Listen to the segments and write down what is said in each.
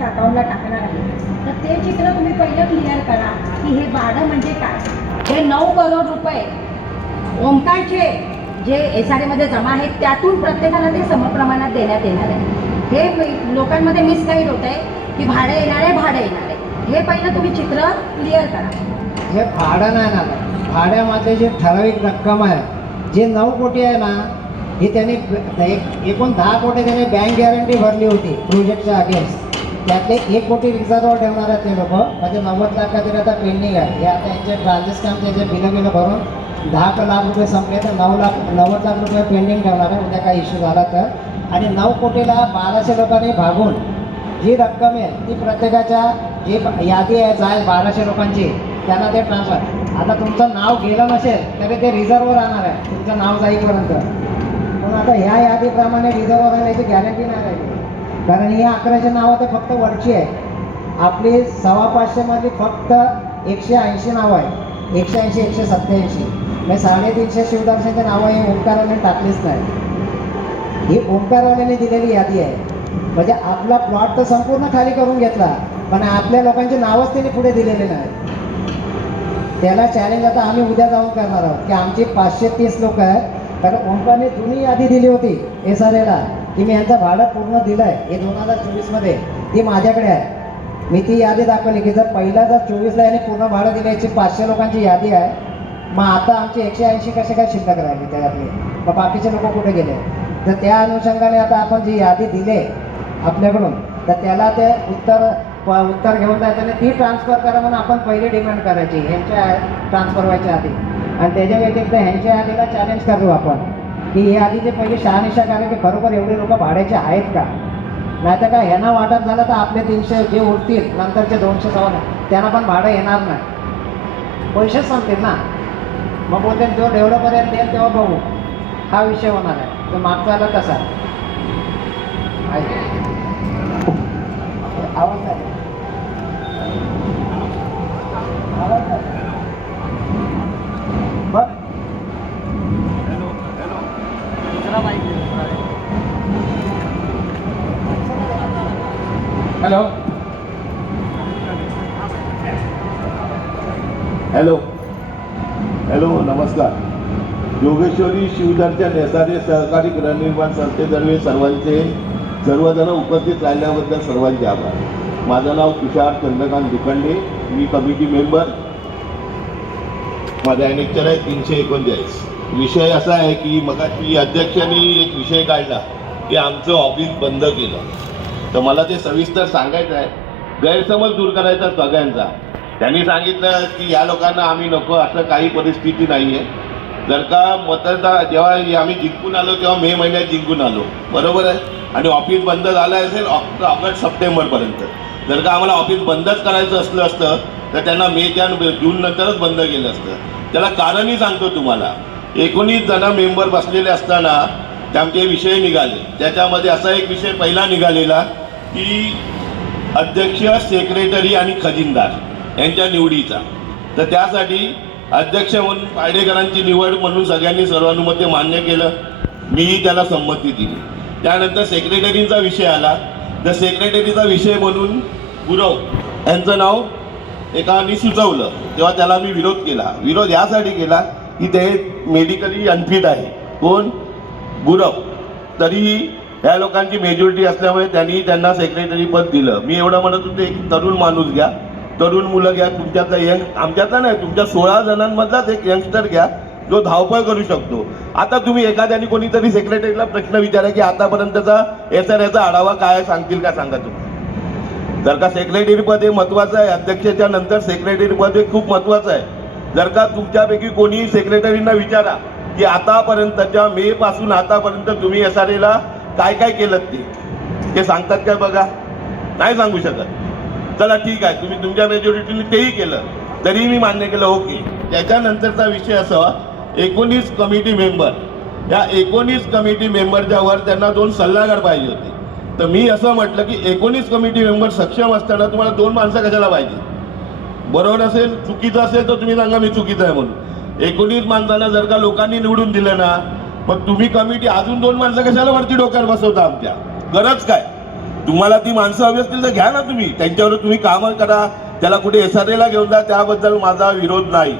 तुमच्या अकाउंटला टाकणार आहे, तर ते चित्र तुम्ही पहिलं क्लिअर करा की हे भाडं म्हणजे काय. हे 9 करोड रुपये ओमकारचे जे SRA जमा आहेत त्यातून प्रत्येकाला ते समप्रमाणात देण्यात येणार आहे. हे लोकांमध्ये मिसगाईड होत आहे की भाडं येणार आहे, भाडं येणार आहे. हे पहिलं तुम्ही चित्र क्लिअर करा. हे भाडं नाही ना, भाड्यामध्ये जे ठराविक रक्कम आहे, जे 9 कोटी आहे ना, ही त्यांनी एकूण 10 कोटी त्यांनी बँक गॅरंटी भरली होती प्रोजेक्टच्या अगेन्स्ट. त्यातले 1 कोटी रिझर्ववर ठेवणार आहेत ते लोक. म्हणजे 90 लाख काहीतरी आता पेंडिंग आहे. हे आता यांचे ट्रान्झॅक्शन जे बिलं भरून 10 लाख रुपये संपले तर 90 लाख रुपये पेंडिंग ठेवणार आहे उद्या काही इश्यू झाला तर. आणि 9 कोटीला 1200 लोकांनी भागून जी रक्कम आहे ती प्रत्येकाच्या जी यादी आहे 1200 लोकांची त्यांना ते ट्रान्सफर. आता तुमचं नाव गेलं नसेल तरी ते रिझर्ववर राहणार आहे तुमचं नाव जाईपर्यंत. पण आता ह्या यादीप्रमाणे रिझर्ववर राहण्याची गॅरंटी नाही राहिली, कारण ही 1100 नावं तर फक्त वरची आहे. आपली 550 मध्ये फक्त 180 नावं आहे. 180 187 म्हणजे 350 शिवदर्शनच्या नावं ही ओंकारवाल्याने टाकलीच नाही. ही ओंकारवाल्याने दिलेली यादी आहे. म्हणजे आपला प्लॉट तर संपूर्ण खाली करून घेतला, पण आपल्या लोकांची नावच त्यांनी पुढे दिलेले नाही. त्याला चॅलेंज आता आम्ही उद्या जाऊन करणार आहोत की आमची 530 लोक आहेत. कारण ओंकारने जुनी यादी दिली होती SRAला की मी यांचं भाडं पूर्ण दिलं आहे, हे 2024 ती माझ्याकडे आहे. मी ती यादी दाखवली की जर 24ला याने पूर्ण भाडं दिलं, याची 500 लोकांची यादी आहे. मग आता आमची 180 कसे काय शिल्लक राहिली त्यातली, मग बाकीचे लोक कुठे गेले. तर त्या अनुषंगाने आता आपण जी यादी दिली आपल्याकडून, तर त्याला ते उत्तर घेऊन जायचं ती ट्रान्सफर करा म्हणून आपण पहिली डिमांड करायची ह्यांच्या ट्रान्सफर व्हायच्या आधी. आणि त्याच्या व्यतिरिक्त ह्यांच्या यादीला चॅलेंज करू आपण की ही आधीची पहिली शहानिशा करा की खरोखर एवढे लोक भाड्याचे आहेत का. नाही तर काय ह्यांना वाटत झालं तर आपले 300 जे उरतील नंतरचे 200 सवाल त्यांना पण भाडं येणार नाही, पैसेच संपतील ना. मग बोलते जो डेव्हलपर येईल तेव्हा बघू, हा विषय होणार आहे. तो मागचा आला तसा आवाज आहे. हॅलो हॅलो हॅलो नमस्कार. योगेश्वरी शिवदर्शन SRA सहकारी गृहनिर्माण संस्थेतर्फे सर्वजण उपस्थित राहिल्याबद्दल सर्वांचे आभार. माझं नाव तुषार चंद्रकांत दुखंडे, मी कमिटी मेंबर. माझा लेक्चर आहे 339. विषय असा आहे की मगाशी अध्यक्षांनी एक विषय काढला की आमचं ऑफिस बंद केलं, तर मला ते सविस्तर सांगायचं आहे. गैरसमज दूर करायचा सगळ्यांचा. त्यांनी सांगितलं की या लोकांना आम्ही नको, असं काही परिस्थिती नाही आहे. जर का मतदार जेव्हा आम्ही जिंकून आलो तेव्हा मे महिन्यात जिंकून आलो, बरोबर आहे. आणि ऑफिस बंद झालं असेल ऑगस्ट सप्टेंबरपर्यंत. जर का आम्हाला ऑफिस बंदच करायचं असतं तर त्यांना मेच्या जून नंतरच बंद केलं असतं. त्याला कारणही सांगतो तुम्हाला. 19 जण मेंबर बसलेले असताना त्यांचे विषय निघाले. त्याच्यामध्ये असा एक विषय पहिला निघालेला की अध्यक्ष, सेक्रेटरी आणि खजिनदार यांच्या निवडीचा. तर त्यासाठी अध्यक्ष म्हणून पाडेकरांची निवड म्हणून सगळ्यांनी सर्वानुमते मान्य केलं. मीही त्याला संमती दिली. त्यानंतर सेक्रेटरीचा विषय आला. तर सेक्रेटरीचा विषय म्हणून गुरव यांचं नाव एकाने सुचवलं, तेव्हा त्याला मी विरोध केला. विरोध यासाठी केला की ते मेडिकली अनफिट आहे. कोण? गुरव. तरीही ह्या लोकांची मेजॉरिटी असल्यामुळे त्यांना सेक्रेटरी पद दिलं. मी एवढं म्हणत होतो एक तरुण माणूस घ्या, तरुण मुलं घ्या, तुमच्यातला आमच्यातला नाही, तुमच्या 16 जणांमधलाच एक यंगस्टर घ्या जो धावपळ करू शकतो. आता तुम्ही एखाद्याने कोणीतरी सेक्रेटरीला प्रश्न विचारा की आतापर्यंतचा SRAचा आढावा काय सांगतील का, सांगा तुम्ही. जर का सेक्रेटरी पद हे महत्वाचं आहे, अध्यक्षाच्या नंतर सेक्रेटरी पद हे खूप महत्वाचं आहे. जर का तुमच्यापैकी कोणी सेक्रेटरींना विचारा की आतापर्यंतच्या मे पासून आतापर्यंत तुम्ही SRAला काय काय केलं ते सांगतात काय बघा, नाही सांगू शकत. चला ठीक आहे, तुम्ही तुमच्या मेजॉरिटीने तेही केलं तरी मी मान्य केलं, ओके. त्याच्यानंतरचा विषय असा 19 कमिटी मेंबर. या 19 कमिटी मेंबरच्या वर त्यांना 2 सल्लागार पाहिजे होते. तर मी असं म्हटलं की 19 कमिटी मेंबर सक्षम असताना तुम्हाला 2 माणसं कशाला पाहिजे. बरोबर असेल, चुकीचं असेल तर तुम्ही सांगा मी चुकीचं आहे म्हणून. 19 माणसांना जर का लोकांनी निवडून दिलं ना, मग तुम्ही कमिटी अजून 2 माणसं कशाला वरती डोक्यावर बसवता. आमच्या गरज काय. तुम्हाला ती माणसं हवी असतील तर घ्या ना तुम्ही, त्यांच्यावर तुम्ही कामं करा, त्याला कुठे SRA घेऊन जा, त्याबद्दल माझा विरोध नाही.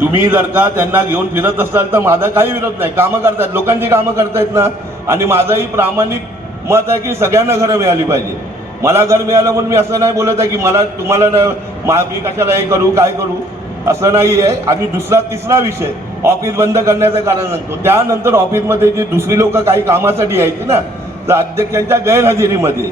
तुम्ही जर का त्यांना घेऊन फिरत असाल तर माझा काही विरोध नाही. कामं करतायत, लोकांची कामं करतायत ना. आणि माझंही प्रामाणिक मत आहे की सगळ्यांना घरं मिळाली पाहिजे. मला घर मिळालं म्हणून मी असं नाही बोलत आहे की मला तुम्हाला मी कशाला हे करू काय करू, असं नाही आहे. आणि दुसरा तिसरा विषय, ऑफिस बंद करण्याचं कारण सांगतो. त्यानंतर ऑफिसमध्ये जी दुसरी लोक काही कामासाठी यायची ना, तर अध्यक्षांच्या गैरहजेरीमध्ये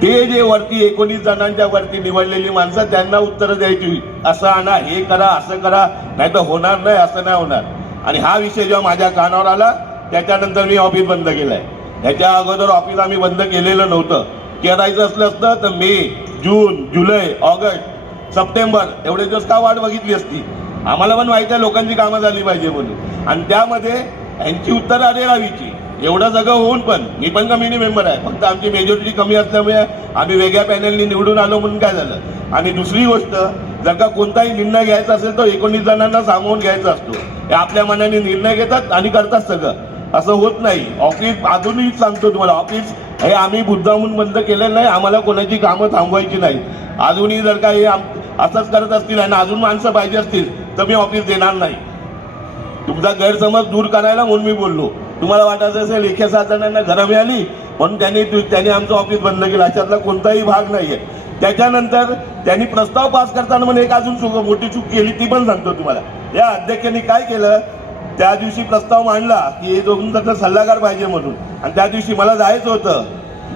ते जे वरती 19 जणांच्या वरती निवडलेली माणसं त्यांना उत्तरं द्यायची, असं आणा, हे करा, असं करा, नाही तर होणार नाही, असं नाही होणार. आणि हा विषय जेव्हा माझ्या कानावर आला त्याच्यानंतर मी ऑफिस बंद केलंय. ह्याच्या अगोदर ऑफिस आम्ही बंद केलेलं नव्हतं. करायचं असलं असतं तर मे, जून, जुलै, ऑगस्ट, सप्टेंबर एवढे दिवस का वाट बघितली असती. आम्हाला पण माहिती आहे लोकांची कामं झाली पाहिजे म्हणून. आणि त्यामध्ये यांची उत्तरं अडेरावीची. एवढं सगळं होऊन पण मी पण कमिटी मेंबर आहे, फक्त आमची मेजॉरिटी कमी असल्यामुळे आम्ही वेगळ्या पॅनलनी निवडून आलो म्हणून काय झालं. आणि दुसरी गोष्ट, जर का कोणताही निर्णय घ्यायचा असेल तर 19 जणांना सामावून घ्यायचा असतो. हे आपल्या मनाने निर्णय घेतात आणि करतात सगळं, असं होत नाही. ऑफिस अजूनही सांगतो तुम्हाला, ऑफिस हे आम्ही मुद्दामून बंद केलेलं नाही. आम्हाला कोणाची कामं थांबवायची नाही. अजूनही जर का हे असंच करत असतील आणि अजून माणसं पाहिजे असतील तर मी ऑफिस देणार नाही. तुमचा गैरसमज दूर करायला म्हणून मी बोललो. तुम्हाला वाटायचं असेल 107 जणांना घरं मिळाली म्हणून त्यांनी आमचं ऑफिस बंद केलं, अशातला कोणताही भाग नाही आहे. त्याच्यानंतर त्यांनी प्रस्ताव पास करताना म्हणून एक अजून मोठी चूक केली, ती पण सांगतो तुम्हाला. या अध्यक्षांनी काय केलं, त्या दिवशी प्रस्ताव मांडला की हे दोन जण सल्लागार पाहिजे म्हणून. आणि त्या दिवशी मला जायचं होतं,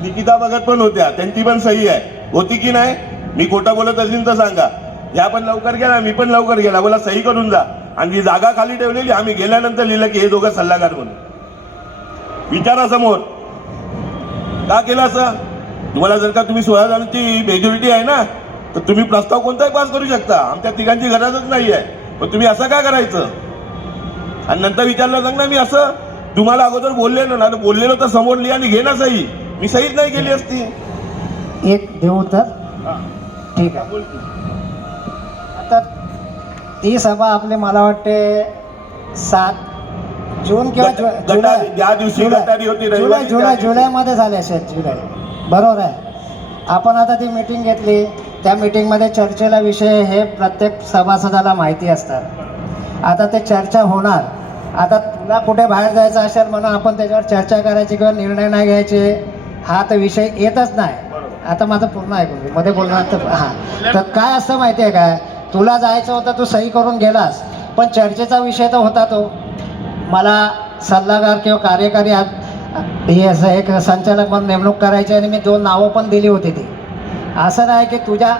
निकिता भगत पण होत्या, त्यांची पण सही आहे, होती की नाही. मी खोटं बोलत असेल तर सांगा. ह्या पण लवकर गेला, मी पण लवकर गेला, बोला सही करून जा. आणि जी जागा खाली ठेवलेली आम्ही गेल्यानंतर लिहिलं की हे दोघं सल्लागार म्हणून. विचारा समोर का केलं असं. तुम्हाला जर का तुम्ही 16 जणांची मेजॉरिटी आहे ना, तर तुम्ही प्रस्ताव कोणताही पास करू शकता. आमच्या तिघांची गरजच नाही आहे, पण तुम्ही असं काय करायचं. आणि नंतर विचारलं सांग ना, मी असं तुम्हाला अगोदर बोललेलो ना, बोललेलो तर समोर लिहा आणि घे ना सही. मी सहीच नाही केली असती. एक देऊ तर ठीक आहे. आता ती सभा आपली मला वाटते 7 जून किंवा ज्या दिवशी गटारी होती रविवारी, जुलैमध्ये झाले असेल. जुलै बरोबर आहे. आपण आता ती मीटिंग घेतली, त्या मीटिंगमध्ये चर्चेला विषय हे प्रत्येक सभासदाला माहिती असतात. आता ते चर्चा होणार. आता तुला कुठे बाहेर जायचं असेल म्हणून आपण त्याच्यावर चर्चा करायची किंवा निर्णय नाही घ्यायचे, हा तर विषय येतच नाही. आता माझं पूर्ण ऐकून घे, मध्ये बोलणार तर हां. तर काय असतं माहिती आहे काय, तुला जायचं होतं, तू सही करून गेलास, पण चर्चेचा विषय तर होता तो. मला सल्लागार किंवा कार्यकारी हे असं एक संचालक म्हणून नेमणूक करायची आणि मी 2 नावं पण दिली होती. ती असं नाही की तुझ्या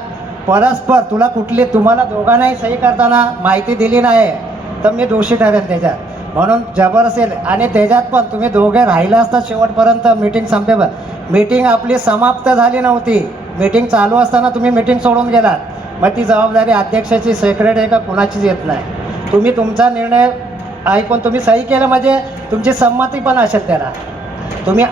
परस्पर तुला तुम्हाला दोघांनाही सही करताना माहिती दिली नाही तर मी दोषी ठरेन त्याच्यात. म्हणून जबर असेल. आणि त्याच्यात पण तुम्ही दोघे राहिला असतात शेवटपर्यंत, मीटिंग संपेपर्यंत. मीटिंग आपली समाप्त झाली नव्हती, मीटिंग चालू असताना तुम्ही मीटिंग सोडून गेलात. मग ती जबाबदारी अध्यक्षाची, सेक्रेटरी का कुणाचीच येत नाही. तुम्ही तुमचा निर्णय ऐकून तुम्ही सही केलं म्हणजे तुमची संमती पण असेल त्याला. तुम्ही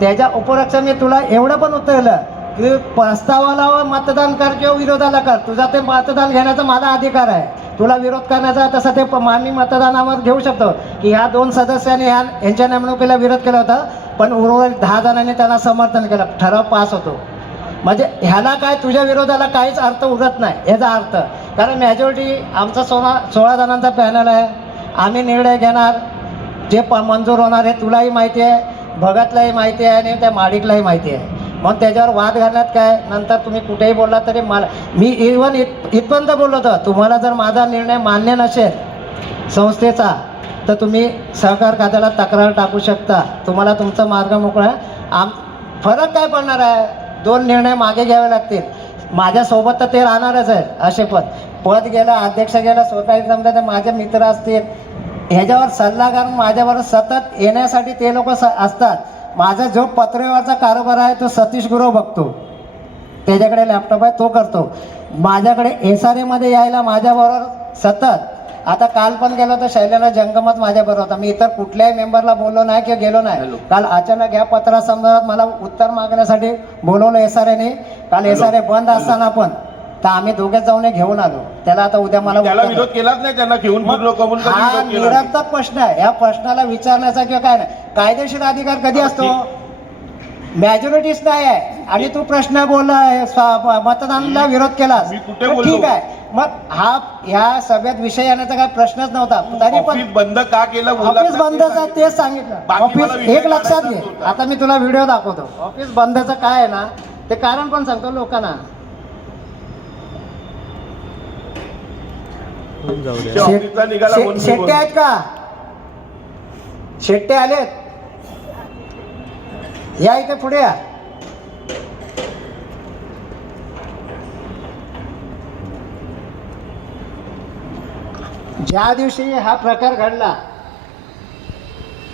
त्याच्या उपरक्ष मी तुला एवढं पण उत्तरलं की प्रस्तावाला मतदान कर किंवा विरोधाला कर, तुझा ते मतदान घेण्याचा माझा अधिकार आहे. तुला विरोध करण्याचा तसं ते मानवी मतदानावर घेऊ शकतो की ह्या 2 सदस्यांनी यांच्या नेमणुकीला विरोध केला होता, पण उर्वरित 10 जणांनी त्यांना समर्थन केलं, ठराव पास होतो. म्हणजे ह्याला काय तुझ्या विरोधाला काहीच अर्थ उरत नाही याचा अर्थ. कारण मेजॉरिटी आमचा 16 जणांचा पॅनल आहे. आम्ही निर्णय घेणार, जे मंजूर होणार हे तुलाही माहिती आहे, भगतलाही माहिती आहे आणि त्या माडिकलाही माहिती आहे. मग त्याच्यावर वाद घालण्यात काय. नंतर तुम्ही कुठेही बोलला तरी मी इव्हन इथपर्यंत बोललो होतो, तुम्हाला जर माझा निर्णय मान्य नसेल संस्थेचा तर तुम्ही सहकार खात्याला तक्रार टाकू शकता, तुम्हाला तुमचा मार्ग मोकळा आहे. फरक काय पडणार आहे, 2 निर्णय मागे घ्यावे लागतील. माझ्यासोबत तर ते राहणारच आहे. असे पद गेलं, अध्यक्ष गेला, स्वतःही जमलं तर माझे मित्र असतील, ह्याच्यावर सल्लागार माझ्याबरोबर सतत येण्यासाठी ते लोक असतात. माझा जो पत्रव्यवहारचा कारभार आहे तो सतीश गुरव बघतो, त्याच्याकडे लॅपटॉप आहे, तो करतो. माझ्याकडे SRA मध्ये यायला माझ्याबरोबर सतत. आता काल पण गेलो तर शैलेंद्र जंगमच माझ्याबरोबर होता. मी इतर कुठल्याही मेंबरला बोललो नाही किंवा गेलो नाही. काल अचानक या पत्रासंदर्भात मला उत्तर मागण्यासाठी बोलवलं SRAने. काल SRA बंद असताना पण तर आम्ही दोघेच जाऊन घेऊन आलो त्याला. आता उद्या मला विरोध केलाच नाही, त्यांना घेऊन हा निरर्थक प्रश्न आहे. या प्रश्नाला विचारण्याचा किंवा काय नाही, कायदेशीर अधिकार कधी असतो. मॅजॉरिटीच नाही आहे आणि तू प्रश्न बोलला मतदानाला विरोध केलास मी कुठे तर बोललो? ठीक आहे, मग ह्या सभेत विषय येण्याचा काय प्रश्नच नव्हता. तरी पण ऑफिस बंद का केलं बोलला ऑफिस तर बंदच ते आहे तेच सांगितलं. बाकी ऑफिस मला विषय एक लक्षात घे, काढायचाच होता. आता मी तुला व्हिडिओ दाखवतो. ऑफिस बंदचं काय आहे ना ते कारण पण सांगतो लोकांना. ते ऑफिसचा निघाला म्हणून मी शेट्टे बोललो. आहेत का? शेट्टे आलेत? या इथे पुढे या. ज्या दिवशी हा प्रकार घडला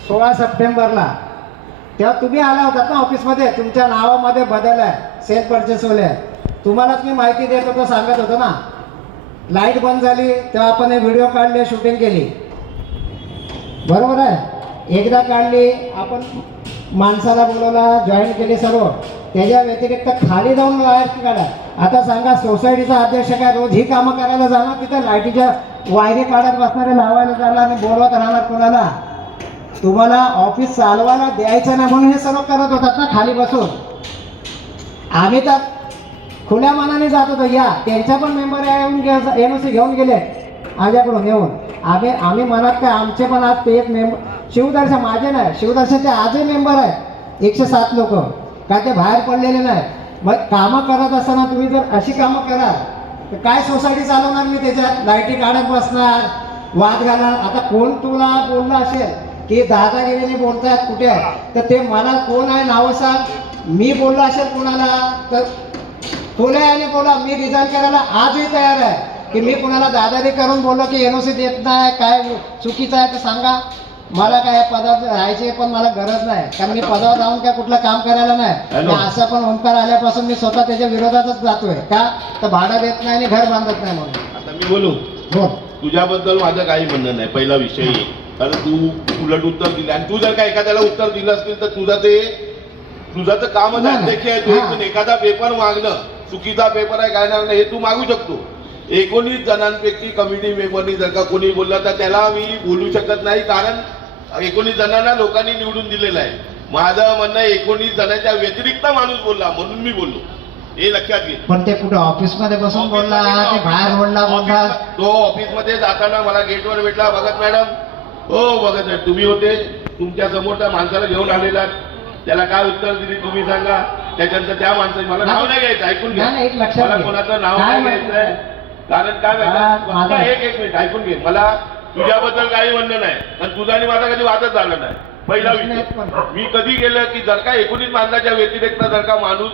16 सप्टेंबरला, तेव्हा तुम्ही आला होतात ना ऑफिसमध्ये. तुमच्या नावामध्ये बदल आहे, सेल परचेस होले. तुम्हालाच मी माहिती देत होतो, सांगत होतो ना. लाईट बंद झाली तेव्हा आपण हे व्हिडिओ काढले, शूटिंग केली, बरोबर आहे. एकदा काढली आपण, माणसाला बोलवला, जॉईन केली सर्व. त्याच्या व्यतिरिक्त खाली जाऊन लाईट काढा. आता सांगा, सोसायटीचा अध्यक्ष काय रोज ही कामं करायला जाणार? तिथं लाईटीच्या वायरी काढत बसणारे, लावायला जाणार आणि बोलवत राहणार कोणाला? तुम्हाला ऑफिस चालवायला द्यायचं नाही म्हणून हे सर्व करत होतात ना खाली बसून. आम्ही तर खुल्या मनाने जात होतो. या त्यांच्या पण मेंबर येऊन NOC घेऊन गेले माझ्याकडून येऊन. आम्ही मनात काय, आमचे पण आज ते एक मेंबर शिवदर्शन, माझे नाही, शिवदर्शनचे आजही मेंबर आहे 107 लोक, काय ते बाहेर पडलेले नाही. मग कामं करत असताना तुम्ही जर अशी कामं कराल तर काय सोसायटी चालवणार मी? त्याच्यात लाईटी काढत बसणार, वाद घालणार. आता कोण तुला बोललं असेल की दादागिरीने बोलतायत कुठे आहे, तर ते मला कोण आहे नावं सांग. मी बोललो असेल कोणाला तर आणि बोला, मी रिझाईन करायला आजही तयार आहे. की मी कोणाला दादागिरी करून बोललो की NOC देत नाही, काय चुकीचं आहे तर सांगा. मला काय पदावर राहायची पण मला गरज नाही, कारण मी पदावर जाऊन काय कुठलं काम करायला नाही. मी असं पण ओंकार आल्यापासून मी स्वतः त्याच्या विरोधातच जातोय. का तर भाडं देत नाही आणि घर बांधत नाही म्हणून. आता मी बोलू, बोल. तुझ्याबद्दल माझं काही म्हणणं नाही. पहिला विषय आहे, कारण तू उलट उत्तर दिलं आणि तू जर का एखाद्याला उत्तर दिलं असतील तर तुझं तर कामच आहे. अध्यक्ष आहे तू, पण एखादा पेपर मागणं चुकीचा पेपर आहे काय नाही हे तू मागू शकतो. 19 जणांपैकी कमिटी मेंबरनी जर का कोणी बोललं तर त्याला मी बोलू शकत नाही, कारण 19 जणांना लोकांनी निवडून दिलेलं आहे. माझं म्हणणं 19 जणांच्या व्यतिरिक्त माणूस बोलला म्हणून मी बोललो, हे लक्षात घे. पण ते कुठे ऑफिसमध्ये बसून बोलला की बाहेर बोलला बोलला? तो ऑफिसमध्ये जाताना मला गेटवर भेटला. भगत मॅडम, हो भगत मॅडम तुम्ही होते, तुमच्या समोर त्या माणसाला घेऊन आलेला, त्याला काय उत्तर दिली तुम्ही सांगा. त्याच्यानंतर त्या माणसाने, मला नाव नाही घ्यायचं, ऐकून घ्या, मला कोणाचं नाव नाही घ्यायचंय. कारण काय माहिती, एक मिनिट ऐकून घे. मला तुझ्याबद्दल काही म्हणणं नाही, आणि तुझा आणि माझा कधी वादच झाला नाही. पहिला विषय, मी कधी गेलं की जर का 19 माणसाच्या व्यतिरिक्त जर का माणूस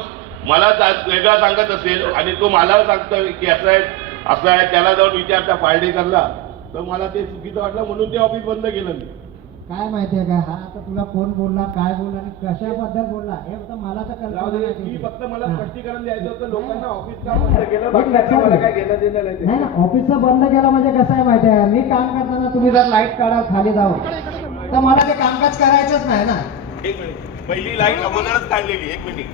मला वेगळा सांगत असेल आणि तो मला सांगतो की असं आहे, त्याला जाऊन विचारता फायडे करला तर मला ते चुकीचं वाटलं, म्हणून ते ऑफिस बंद केलं मी. काय माहितीये का, हा आता तुला कोण बोलला, काय बोलला आणि कशाबद्दल बोलला हे आता मला तर कल्पना नाही. मी फक्त मला स्पष्टीकरण द्यायचं होतं लोकांना. ऑफिस का बंद केलं बाकी मला काय घेणं देणं नाही. नाही ना, ऑफिसचं बंद केलं म्हणजे कसं आहे माहिती आहे, मी काम करताना तुम्ही जर लाईट काढा खाली जाऊन तर मला ते कामकाज करायचंच नाही ना. एक मिनिट, पहिली लाईट अगोदरच काढलेली. एक मिनिट,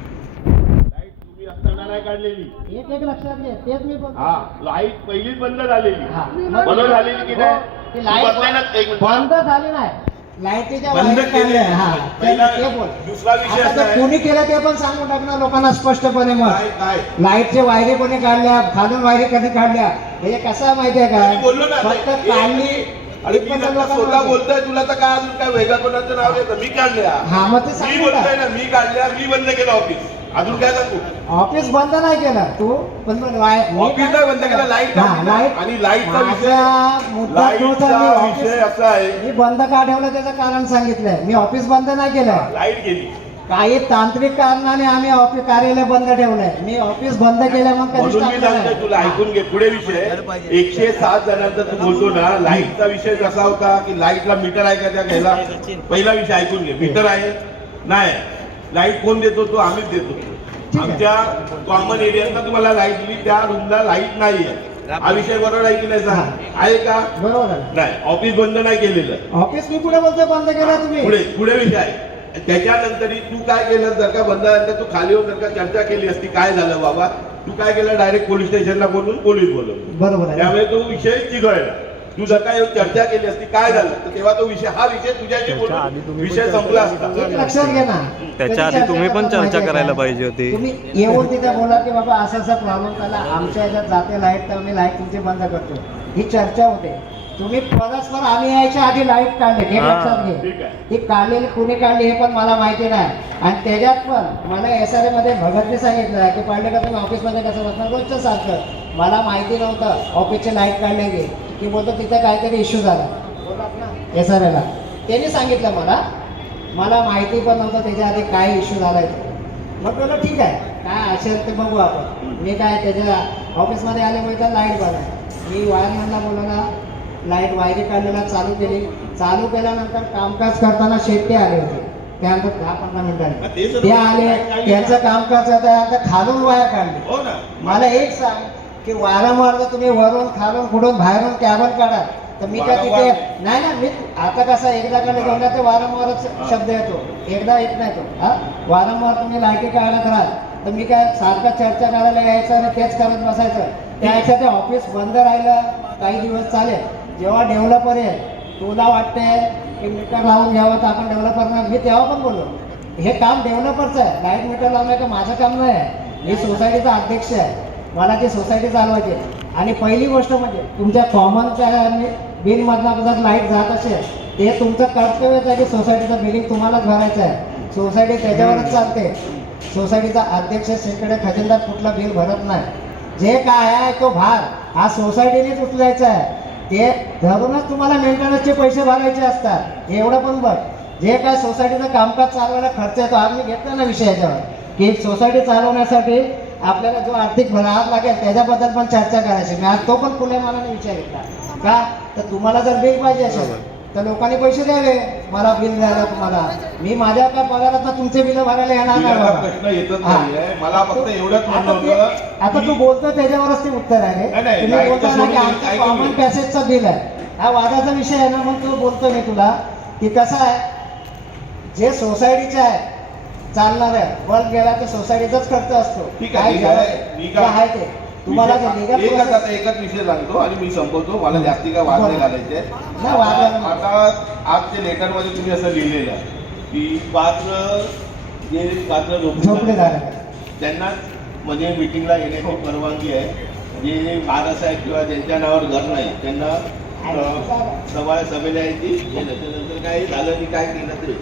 लाईट तुम्ही असताना नाही काढलेली. एक लक्षात घे, तेच मी बोलतो. हा, लाईट पहिलीच बंद झालेली. हा. बंद झालेली की नाही? ती लाईट बदलायलाच एक मिनिट. बंद झाली नाही, लाईटीच्या बंद वायरी केली. काढल्या. हा, पहिला ते बोल. दुसरा विषय आता असा ते आहे, कोणी केलं ते पण सांगून टाकणार लोकांना स्पष्टपणे. मग काय लाईटच्या वायरी कोणी काढल्या, खालून वायरी कधी काढल्या, हे कसं आहे माहितीये मी बोललो ना, का, फक्त काढली. आणि मी जर का स्वतः बोलतोय तुला तर काय अजून काय वेगळं कोणाचं नाव घेतं? मी काढल्या, हा मग ते मी सांगू बोलतोय ना, मी काढल्या, मी बंद केलं ऑफिस. अजून काय सांगू? ऑफिस बंद नाही केलं तू, पण ऑफिस नाही बंद केलं, लाईट लाईट. आणि लाईटचा मुद्दा तोच आहे. विषय असा आहे, मी बंद का ठेवलं त्याचं कारण सांगितलंय. मी ऑफिस बंद नाही केलं, लाईट गेली. काही तांत्रिक कारणाने आम्ही ऑफिस कार्यालय बंद ठेवलंय. मी ऑफिस बंद केलं मग कधीच म्हणून मी सांगतोय तुला, ऐकून घे. पुढे विषय 107 जणांचा तू बोलतो ना, लाईटचा विषय कसा होता की लाईटला मीटर आहे का त्या घ्यायला? पहिला विषय ऐकून घे, मीटर आहे नाही, लाईट कोण देतो? तो आम्हीच देतो. आमच्या कॉमन एरियात तुम्हाला लाईट दिली, त्या रूमला लाईट नाहीये. हा विषय बरोबर आहे की नाही सांग? आहे का? बरोबर नाही, ऑफिस बंद नाही केलेलं. ऑफिस मी पुढे बोलतोय बंद केलं तुम्ही. पुढे विषय आहे. त्याच्यानंतर तू काय केलं, जर का बंद झाल्यानंतर तू खाली येऊन जर का चर्चा केली असती काय झालं बाबा, तू काय केलं, डायरेक्ट पोलीस स्टेशनला बोलून पोलीस बोलवलं. बरोबर आहे. त्यामुळे तो विषय चिघळला. तू जर काय चर्चा केली असती काय झालं तर तेव्हा तो विषय हा विषय तुझ्याशी बोलून विषय संपला असता. एक लक्षात घ्या ना, त्याच्या आधी कधी तुम्ही पण करतात चर्चा माहिती आहे करायला का? पाहिजे होती. तुम्ही येऊन तिथे बोला की बाबा असं असं प्रॉब्लेम झाला, आमच्या ह्याच्यात जाते लाईट तर आम्ही लाईट तुमची बंद करतो, ही चर्चा होते. तुम्ही परस्पर आम्ही यायच्या आधी लाईट काढले हे लक्षात घे. ठीक आहे. ती काढलेली कुणी काढली हे पण मला माहिती नाही. आणि त्याच्यात पण मला SRA मध्ये भगतने सांगितलं की पाडले का तुम्ही ऑफिसमध्ये कसं बसणार रोजचं सारखं. मला माहिती नव्हतं ऑफिसची लाईट काढली की बोलतो तिथे काहीतरी इश्यू झाला SRA ला. त्यांनी सांगितलं मला माहिती पण नव्हतं त्याच्या आधी काय इश्यू झालाय ते. मग बोललो ठीक आहे काय असेल ते बघू आपण. मी काय त्याच्या ऑफिसमध्ये आले म्हणजे लाईट बंद आहे. मी वायरमॅनला बोलवला, लाईट वायरी काढलेला चालू केली. चालू केल्यानंतर कामकाज करताना शेट्टी आले होते त्यानंतर 10-15 मिनिटांनी ते आले. त्यांचं कामकाज आता खालून वायर काढली. हो ना. मला एक सांग की वारंवार जर तुम्ही वरून खालून कुठून बाहेरून कॅबन काढा तर मी काय तिथे नाही ना. मी आता कसं एकदा काढले दोनदा ते वारंवारच शब्द येतो, एकदा येत नाही तो. हा वारंवार तुम्ही लाईटी काढत राहाल तर मी काय सारखं चर्चा करायला यायचं आणि तेच करत बसायचं. त्यापेक्षा ते ऑफिस बंद राहिलं काही दिवस चालेल. जेव्हा डेव्हलपर येईल तुला वाटतंय की मीटर लावून घ्यावं तर आपण डेव्हलपरना मी तेव्हा पण बोललो हे काम डेव्हलपरचं आहे. लाईट मीटर लावणं का माझं काम नाही आहे. मी सोसायटीचा अध्यक्ष आहे, मला ती सोसायटी चालवायची. आणि पहिली गोष्ट म्हणजे तुमच्या कॉमनच्या बिलमधला जर लाईट जात असेल ते तुमचं कर्तव्यच आहे की सोसायटीचं बिलिंग तुम्हालाच भरायचं आहे. सोसायटी त्याच्यावरच चालते. सोसायटीचा अध्यक्ष सेक्रेटरी खजिनदार कुठला बिल भरत नाही. जे काय आहे तो भार हा सोसायटीनेच उचलायचा आहे. ते धरूनच तुम्हाला मेंटेनन्सचे पैसे भरायचे असतात. एवढं पण बघ जे काय सोसायटीचं कामकाज चालवायला खर्च येतो. आज मी घेतला ना विषय याच्यावर की सोसायटी चालवण्यासाठी आपल्याला जो आर्थिक भराव लागेल त्याच्याबद्दल पण चर्चा करायची. मी आज तो पण खुल्या मनाने विचार घेतला का तर तुम्हाला जर बिल पाहिजे असेल तर लोकांनी पैसे द्यावे मला बिल द्यायला. तुम्हाला मी माझ्या काय पगारात तुमचे बिल भरायला येणार नाही बिलाचा बाबा. प्रश्न येतच नाहीये. मला फक्त एवढंच म्हणणं होतं आता तू बोलतो त्याच्यावरच ते उत्तर आहे रे. नाही, तुम्ही नाही, बोलता ना की नाही, आमचं ऐकून कॉमन घे. पॅसेजचा बिल आहे हा वादाचा विषय आहे ना. मग तो बोलतो मी तुला की कसं आहे जे सोसायटीचे आहे चालणार आहे बल्ब गेला तर सोसायटीचाच खर्च असतो. ठीक आहे, ठीक आहे. मी काय आहे ते तुम्हाला जे legal एकच process- आता एकच विषय सांगतो आणि मी संपवतो. मला जास्ती काय वाद नाही घालायचे. नाही, वाद घालायला आता आज ते लेटर मध्ये तुम्ही असं लिहिलेलं की पात्र झोपडीदार आहे. त्यांना म्हणजे मिटिंगला येण्याची परवानगी आहे. जे वारस आहेत किंवा ज्यांच्या नावावर घर नाही त्यांना सभेला यायची. त्याच्यानंतर काय झालं की काय केलं तरी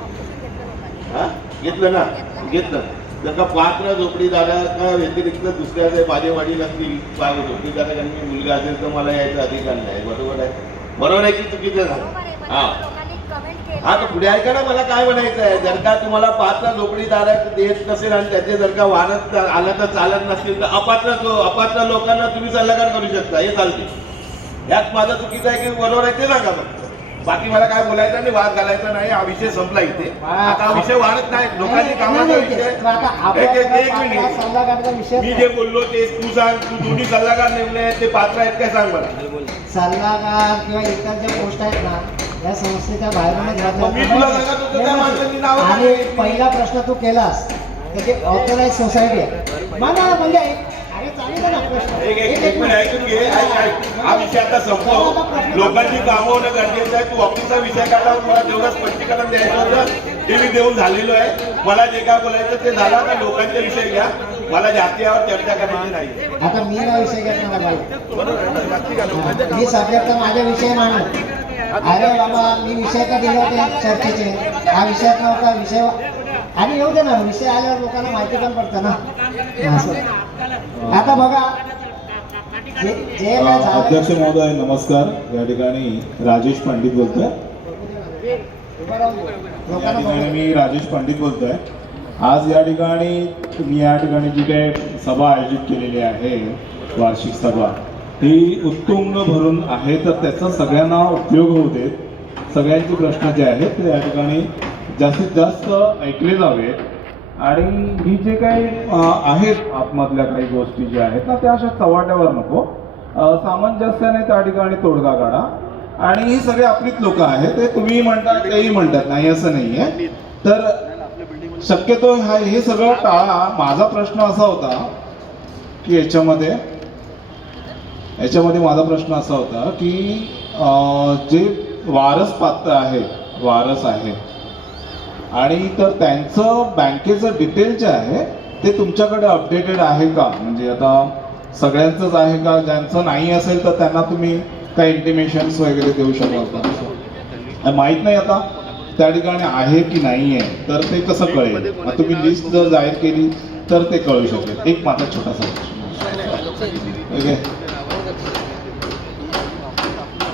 हा घेतलं ना घेतलं. जर का पात्र झोपडीदाराच्या व्यतिरिक्त दुसऱ्या माझे वडील असतील झोपडीदारांनी मुलगा असेल तर मला यायचा अधिकार नाही. बरोबर आहे की चुकीचं झालं. हा हा तर पुढे ऐका ना मला काय म्हणायचं आहे. जर का तुम्हाला पात्र झोपडीदार देत नसेल आणि त्याचे जर का वाढत आलं तर चालत नसतील तर अपात्र लोकांना तुम्ही सल्लागार करू शकता. हे चालते. यात माझं चुकीचं आहे की बरोबर आहे ते सांगा फक्त. बाकी मला काय बोलायचं आणि वाद घालायचा नाही. हा विषय संपला इथे. आता हा विषय वाढत नाही. लोकांनी कामाचा विषय एक मिनिट सल्लागारचा विषय मी जे बोललो ते तू सांग. तू दोन्ही सल्लागार नेमले आहेत ते पात्र आहेत काय सांग मला. सल्लागार किंवा इतर ज्या पोस्ट आहेत ना या संस्थेच्या बाहेरूनच मग मी तुला सांगत होतो त्या माणसांनी नावं आणि काढली. पहिला प्रश्न तू केलास त्याची ऑथराईज सोसायटी आहे मला म्हणजे अरे चालेल ना प्रश्न एक मिनिट ऐकून घे. हा विषय आता संपव. लोकांची कामं होणं गरजेचं आहे. तू ऑफिसचा विषय काढला मला तेवढं स्पष्टीकरण द्यायचं होतं ते मी देऊन झालेलो आहे. मला जे काय बोलायचं ते झालं. आता लोकांचे विषय घ्या. मला जाती यावर चर्चा करायची नाही. आता मी ना विषय घेतला बाई बरोबर जाती का लोकांच्या मी सब्जेक्ट माझा विषय मांडू. अरे बाबा मी विषय का दिले होते चर्चेचे हा विषयात नव्हता विषय आणि येऊ दे ना विषय आल्यावर लोकांना माहिती पण पडतं ना असं. आता बघा जे जे काय झालं अध्यक्ष महोदय नमस्कार. या ठिकाणी राजेश पंडित बोलतोय. या लोकांना ठिकाणी मी राजेश पंडित बोलतोय. आज या ठिकाणी तुम्ही या ठिकाणी जी काही सभा आयोजित केलेली आहे वार्षिक सभा ही उत्तुंग भरून आहे तर त्याचा सगळ्यांना उपयोग होऊ देत. सगळ्यांचे प्रश्न जे आहेत ते या ठिकाणी जास्तीत जास्त ऐकले जावेत आणि ही जे काही आहेत आतमधल्या काही गोष्टी ज्या आहेत ना त्या अशा चव्हाट्यावर नको सामंजस्याने त्या ठिकाणी तोडगा काढा. आणि ही सगळी आपलीच लोक आहेत. ते तुम्ही म्हणतात तेही म्हणतात नाही असं नाही आहे. तर शक्यतो हे सगळं टाळा. माझा प्रश्न असा होता की याच्यामध्ये माझा प्रश्न असा होता की जे वारस पात्र आहे, वारस आहे आणि तर त्यांचं बँकेचं डिटेल जे आहे ते तुमच्याकडे अपडेटेड आहे का? म्हणजे आता सगळ्यांचंच आहे का? ज्यांचं नाही असेल तर त्यांना तुम्ही काही इंटिमेशन्स वगैरे देऊ शकाल का? माहीत नाही आता त्या ठिकाणी आहे की नाही आहे, तर ते कसं कळेल? मग तुम्ही लिस्ट जर जाहीर केली तर ते कळू शकेल. एक माझा छोटासा ओके,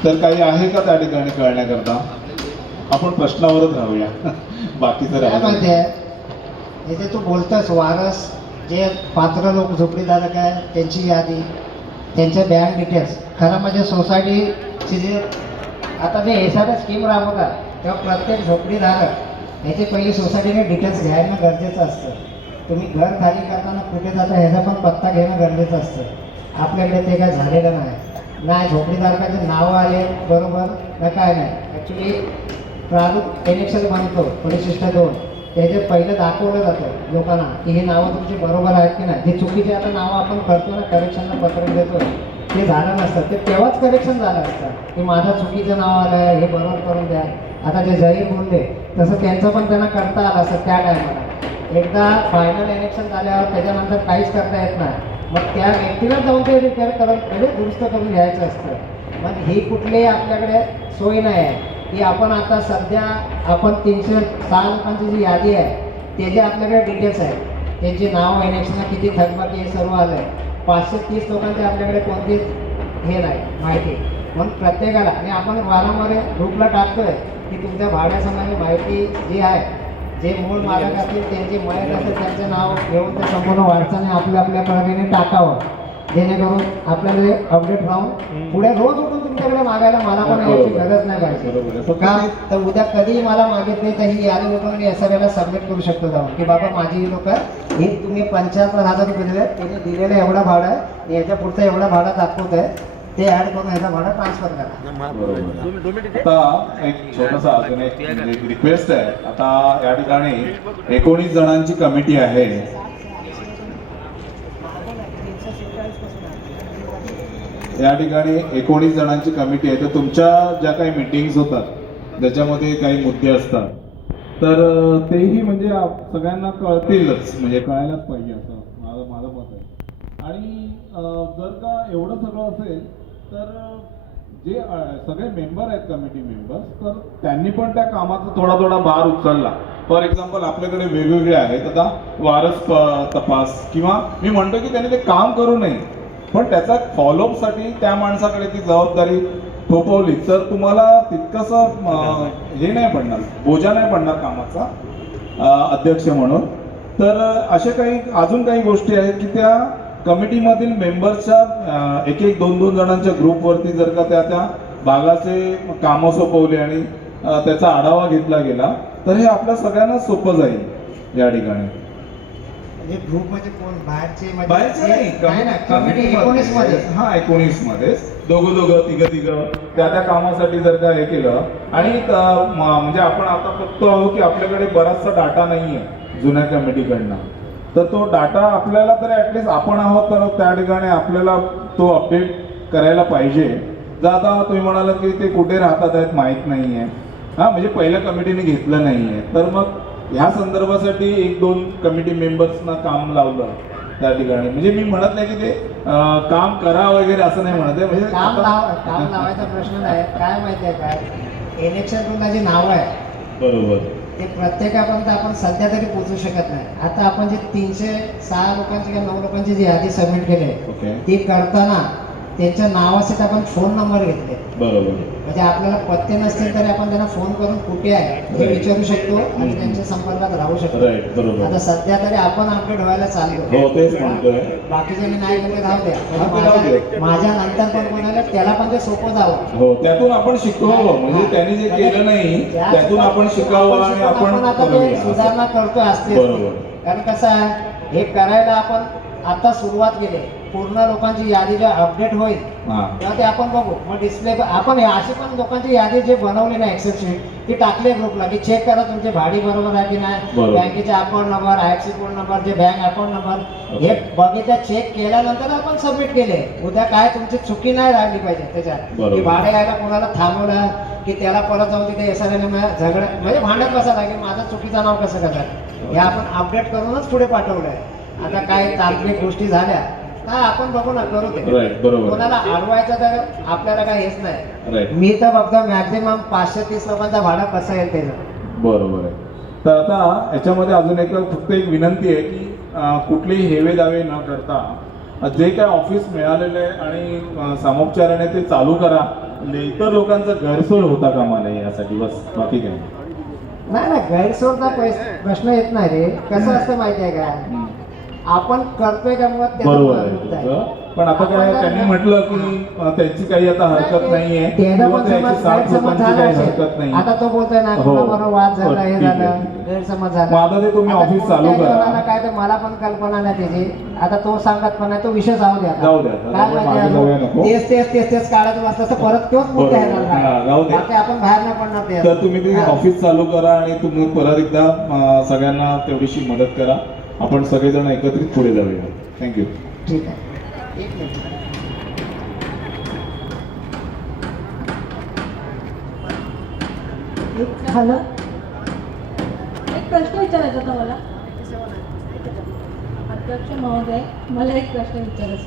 तर काही आहे का त्या ठिकाणी कळण्याकरता? आपण प्रश्नावरच राहूया, बाकीचं काय राहू माहिती आहे, इथे तू बोलतोस वारस जे पात्र लोक झोपडीधारक आहे त्यांची यादी, त्यांच्या बँक डिटेल्स. खरं म्हणजे सोसायटीची जे आता जे एसआरएस स्कीम राबवतात तेव्हा प्रत्येक झोपडीधारक याची पहिली सोसायटीने डिटेल्स घ्यायला गरजेचं असतं. तुम्ही घर खाली करताना कुठे जाता ह्याचा पण पत्ता घेणं गरजेचं असतं. आपल्याकडे ते काय झालेलं नाही. झोपडीधारकाचे नावं आले बरोबर ना काय नाही. ॲक्च्युली प्रारूप इलेक्शन बनतो परिशिष्ट 2, त्याचे पहिलं दाखवलं जातं लोकांना की हे नावं तुमची बरोबर आहेत की नाही. जे चुकीचे आता नावं आपण करतो ना, करेक्शनला पत्र देतो, ते झालं नसतं. ते तेव्हाच करेक्शन झालं असतं की माझं चुकीचं नाव आलं आहे, हे बरोबर करून द्या. आता जे जहीर बोलले तसं त्यांचं पण त्यांना करता आलं असतं त्या टायमाला. एकदा फायनल इलेक्शन झाल्यावर त्याच्यानंतर काहीच करता येत नाही. मग त्या व्यक्तीला जाऊन ते रिपेअर करून म्हणजे दुरुस्त करून घ्यायचं असतं. मग ही कुठलीही आपल्याकडे सोय नाही आहे की आपण आता सध्या आपण 306 लोकांची जी यादी आहे त्याचे आपल्याकडे डिटेल्स आहेत. त्यांची नाव इलेक्शनला किती थकबाकी हे सर्व आलं आहे. 530 लोकांचे आपल्याकडे कोणतीच हे नाही माहिती. मग प्रत्येकाला आणि आपण वारंवार ग्रुपला टाकतोय की तुमच्या भाड्यासंबंधी माहिती जी आहे, जे मूळ मालक असतील त्यांची मयत असेल त्यांचं नाव घेऊन ते संपूर्ण वारसाने आपल्या प्रकारे टाकावं, जेणेकरून आपल्याला अपडेट राहून पुढे रोज उठून तुमच्याकडे मागायला मला पण याची गरज नाही पाहिजे. का तर उद्या कधीही मला मागितली तर ही यादी लोकांनी एसआरएला सबमिट करू शकतो जाऊन की बाबा माझी ही लोक हे तुम्ही 75,000 रुपये दिले, त्यांनी दिलेलं एवढा भाडा आहे, याच्या पुढचा एवढा भाडा दाखवत आहे, ते ऍड करून ह्याचा भाडा ट्रान्सफर करा. आता एक छोटासा अजून एक रिक्वेस्ट आहे. आता या ठिकाणी 19 जणांची कमिटी आहे. या ठिकाणी 19 जणांची कमिटी आहे. तर तुमच्या ज्या काही मीटिंग्स होतात ज्याच्यामध्ये काही मुद्दे असतात तर तेही म्हणजे सगळ्यांना कळतीलच, म्हणजे कळायलाच पाहिजे असं माझं मत आहे. आणि जर का एवढं सगळं असेल तर जे सगळे मेंबर आहेत कमिटी मेंबर्स, तर त्यांनी पण त्या कामाचा थोडा भार उचलला. फॉर एक्झाम्पल आपल्याकडे वेगवेगळे आहेत. आता वारस तपास किंवा मी म्हणतो की त्यांनी ते काम करू नये, पण त्याचा फॉलोअपसाठी त्या माणसाकडे ती जबाबदारी थोपवली तर तुम्हाला तितकंसं हे नाही पडणार, बोजा नाही पडणार कामाचा अध्यक्ष म्हणून. तर अशा काही अजून काही गोष्टी आहेत की त्या कमिटीमधील मेंबर्सच्या एक 2 जणांच्या ग्रुपवरती जर का त्या भागाचे कामं सोपवले आणि त्याचा आढावा घेतला गेला तर हे आपल्या सगळ्यांना सोपं जाईल या ठिकाणी. म्हणजे ग्रुप म्हणजे कोण बाहेरचे बाहेरचे नाही, कमिटी 19 मध्ये. हा 19 मध्ये दोघं तिघं त्या कामासाठी जर का हे केलं आणि म्हणजे आपण आता बघतो आहोत की आपल्याकडे बराचसा डाटा नाहीये जुन्या कमिटीकडनं, तर तो डाटा आपल्याला तर ऍटलिस्ट आपण आहोत तर त्या ठिकाणी आपल्याला तो अपडेट करायला पाहिजे. जर आता तुम्ही म्हणाला की ते कुठे राहतात आहेत माहीत नाहीये, हा म्हणजे पहिल्या कमिटीने घेतलं नाहीये, तर मग ह्या संदर्भासाठी 1-2 कमिटी मेंबर्सना काम लावलं त्या ठिकाणी. म्हणजे मी म्हणत नाही की ते काम करा वगैरे असं नाही म्हणत आहे. म्हणजे काम लावायचा प्रश्न नाही. काय माहिती आहे काय, इलेक्शन जी नावं आहे बरोबर ते प्रत्येकापर्यंत आपण सध्या तरी पोहोचू शकत नाही. आता आपण जे 306 लोकांची किंवा 9 लोकांची जी यादी सबमिट केली ओके. ती करताना त्यांच्या नावासाठी आपण फोन नंबर घेतले. बरोबर. म्हणजे आपल्याला पत्ते नसतील तरी आपण त्यांना फोन करून कुठे आहे हे विचारू शकतो आणि त्यांच्या संपर्कात राहू शकतो. राईट, बरोबर. आता सध्या तरी आपण अपडेट व्हायला चाललो. हो तेच म्हणतोय. बाकीच्यांनी नाही केले राहू द्या. राहू दे. माझ्या नंतर पण कोणाला त्याला पण ते सोपं जावं. हो त्यातून आपण शिकावं, म्हणजे त्यांनी जे केलं नाही त्यातून आपण शिकावं आणि आपण आता ते सुधारणा करतोय असते. बरोबर. कारण कसं आहे हे करायला आपण आता सुरुवात केली आहे. पूर्ण लोकांची यादी जेव्हा अपडेट होईल हा तेव्हा ते आपण बघू. मग डिस्प्ले आपण अशी पण लोकांची यादी जे बनवली नाही एक्सेल शीट ती टाकली ग्रुपला की चेक करा तुमची भाडी बरोबर आहे की नाही, बरोबर. बँकेचे account number, IFC code number, जे बँक अकाउंट नंबर हे बघितलं, चेक केल्यानंतर आपण सबमिट केले. उद्या काय तुमची चुकी नाही राहिली पाहिजे त्याच्यात बरोबर. की भाडे यायला कोणाला थांबवलं की त्याला परत जाऊन तिथे एसआरएने झगड म्हणजे भांडत बसायला की माझं चुकीचं नाव कसं करतात. हे आपण अपडेट करूनच पुढे पाठवलंय. आता काय तांत्रिक गोष्टी झाल्या काय आपण बघू ना, करू ते. राईट, बरोबर. कोणाला अडवायचं तर आपल्याला काय हेच नाही. राईट, मी तर बघतो मॅक्झिमम 530 लोकांचा भाडा कसं येईल त्याचं. बरोबर आहे. तर आता याच्यामध्ये अजून एक फक्त एक विनंती आहे की कुठलेही हेवे दावे न करता जे काय ऑफिस मिळालेलं आहे आणि सामोपचाराने ते चालू करा. इतर लोकांचा गैरसोय होता कामा नये यासाठी, बस, बाकी काय नाही ना, गैरसोयचा प्रश्न येत नाही रे. कसं असतं माहिती आहे का, आपण करतोय का मग त्याचं बरोबर प्रवृत्त आहे. आहे. पण आता काय त्यांनी म्हटलं की त्यांची काही आता हरकत नाहीये त्याचा किंवा पण त्याची समज 7 गैरसमज लोकांची झाला काही असेल. हरकत नाही. आता तो बोलतोय ना हो. कोणाबरोबर वाद झाला, हे ठीक आहे, झालं, ठीक आहे. गैरसमज मग झाला. आता ते तुम्ही आता ऑफिस चालू कोणत्या करा. जणांना काय तर मला पण कल्पना नाही त्याची. आता तो सांगत पण नाही, तो विषय जाऊ द्या. जाऊ द्या. काय त्यामुळे मागे जाऊया नको. माहिती तेच काढत बसलं तर परत तोच मुद्दा बरोबर. येणार हा, नाही. जाऊ दे. बाकी आपण बाहेर नाही पडणार ते. तर तुम्ही ते हा. ऑफिस चालू करा आणि तुम्ही परत एकदा सगळ्यांना तेवढीशी मदत करा. आपण सगळेजण एकत्रित पुढे जाऊया. थँक्यू. ठीक आहे, एक मिनिट. हॅलो, एक प्रश्न विचारायचा होता मला. अध्यक्ष महोदय, मला एक प्रश्न विचारायचा.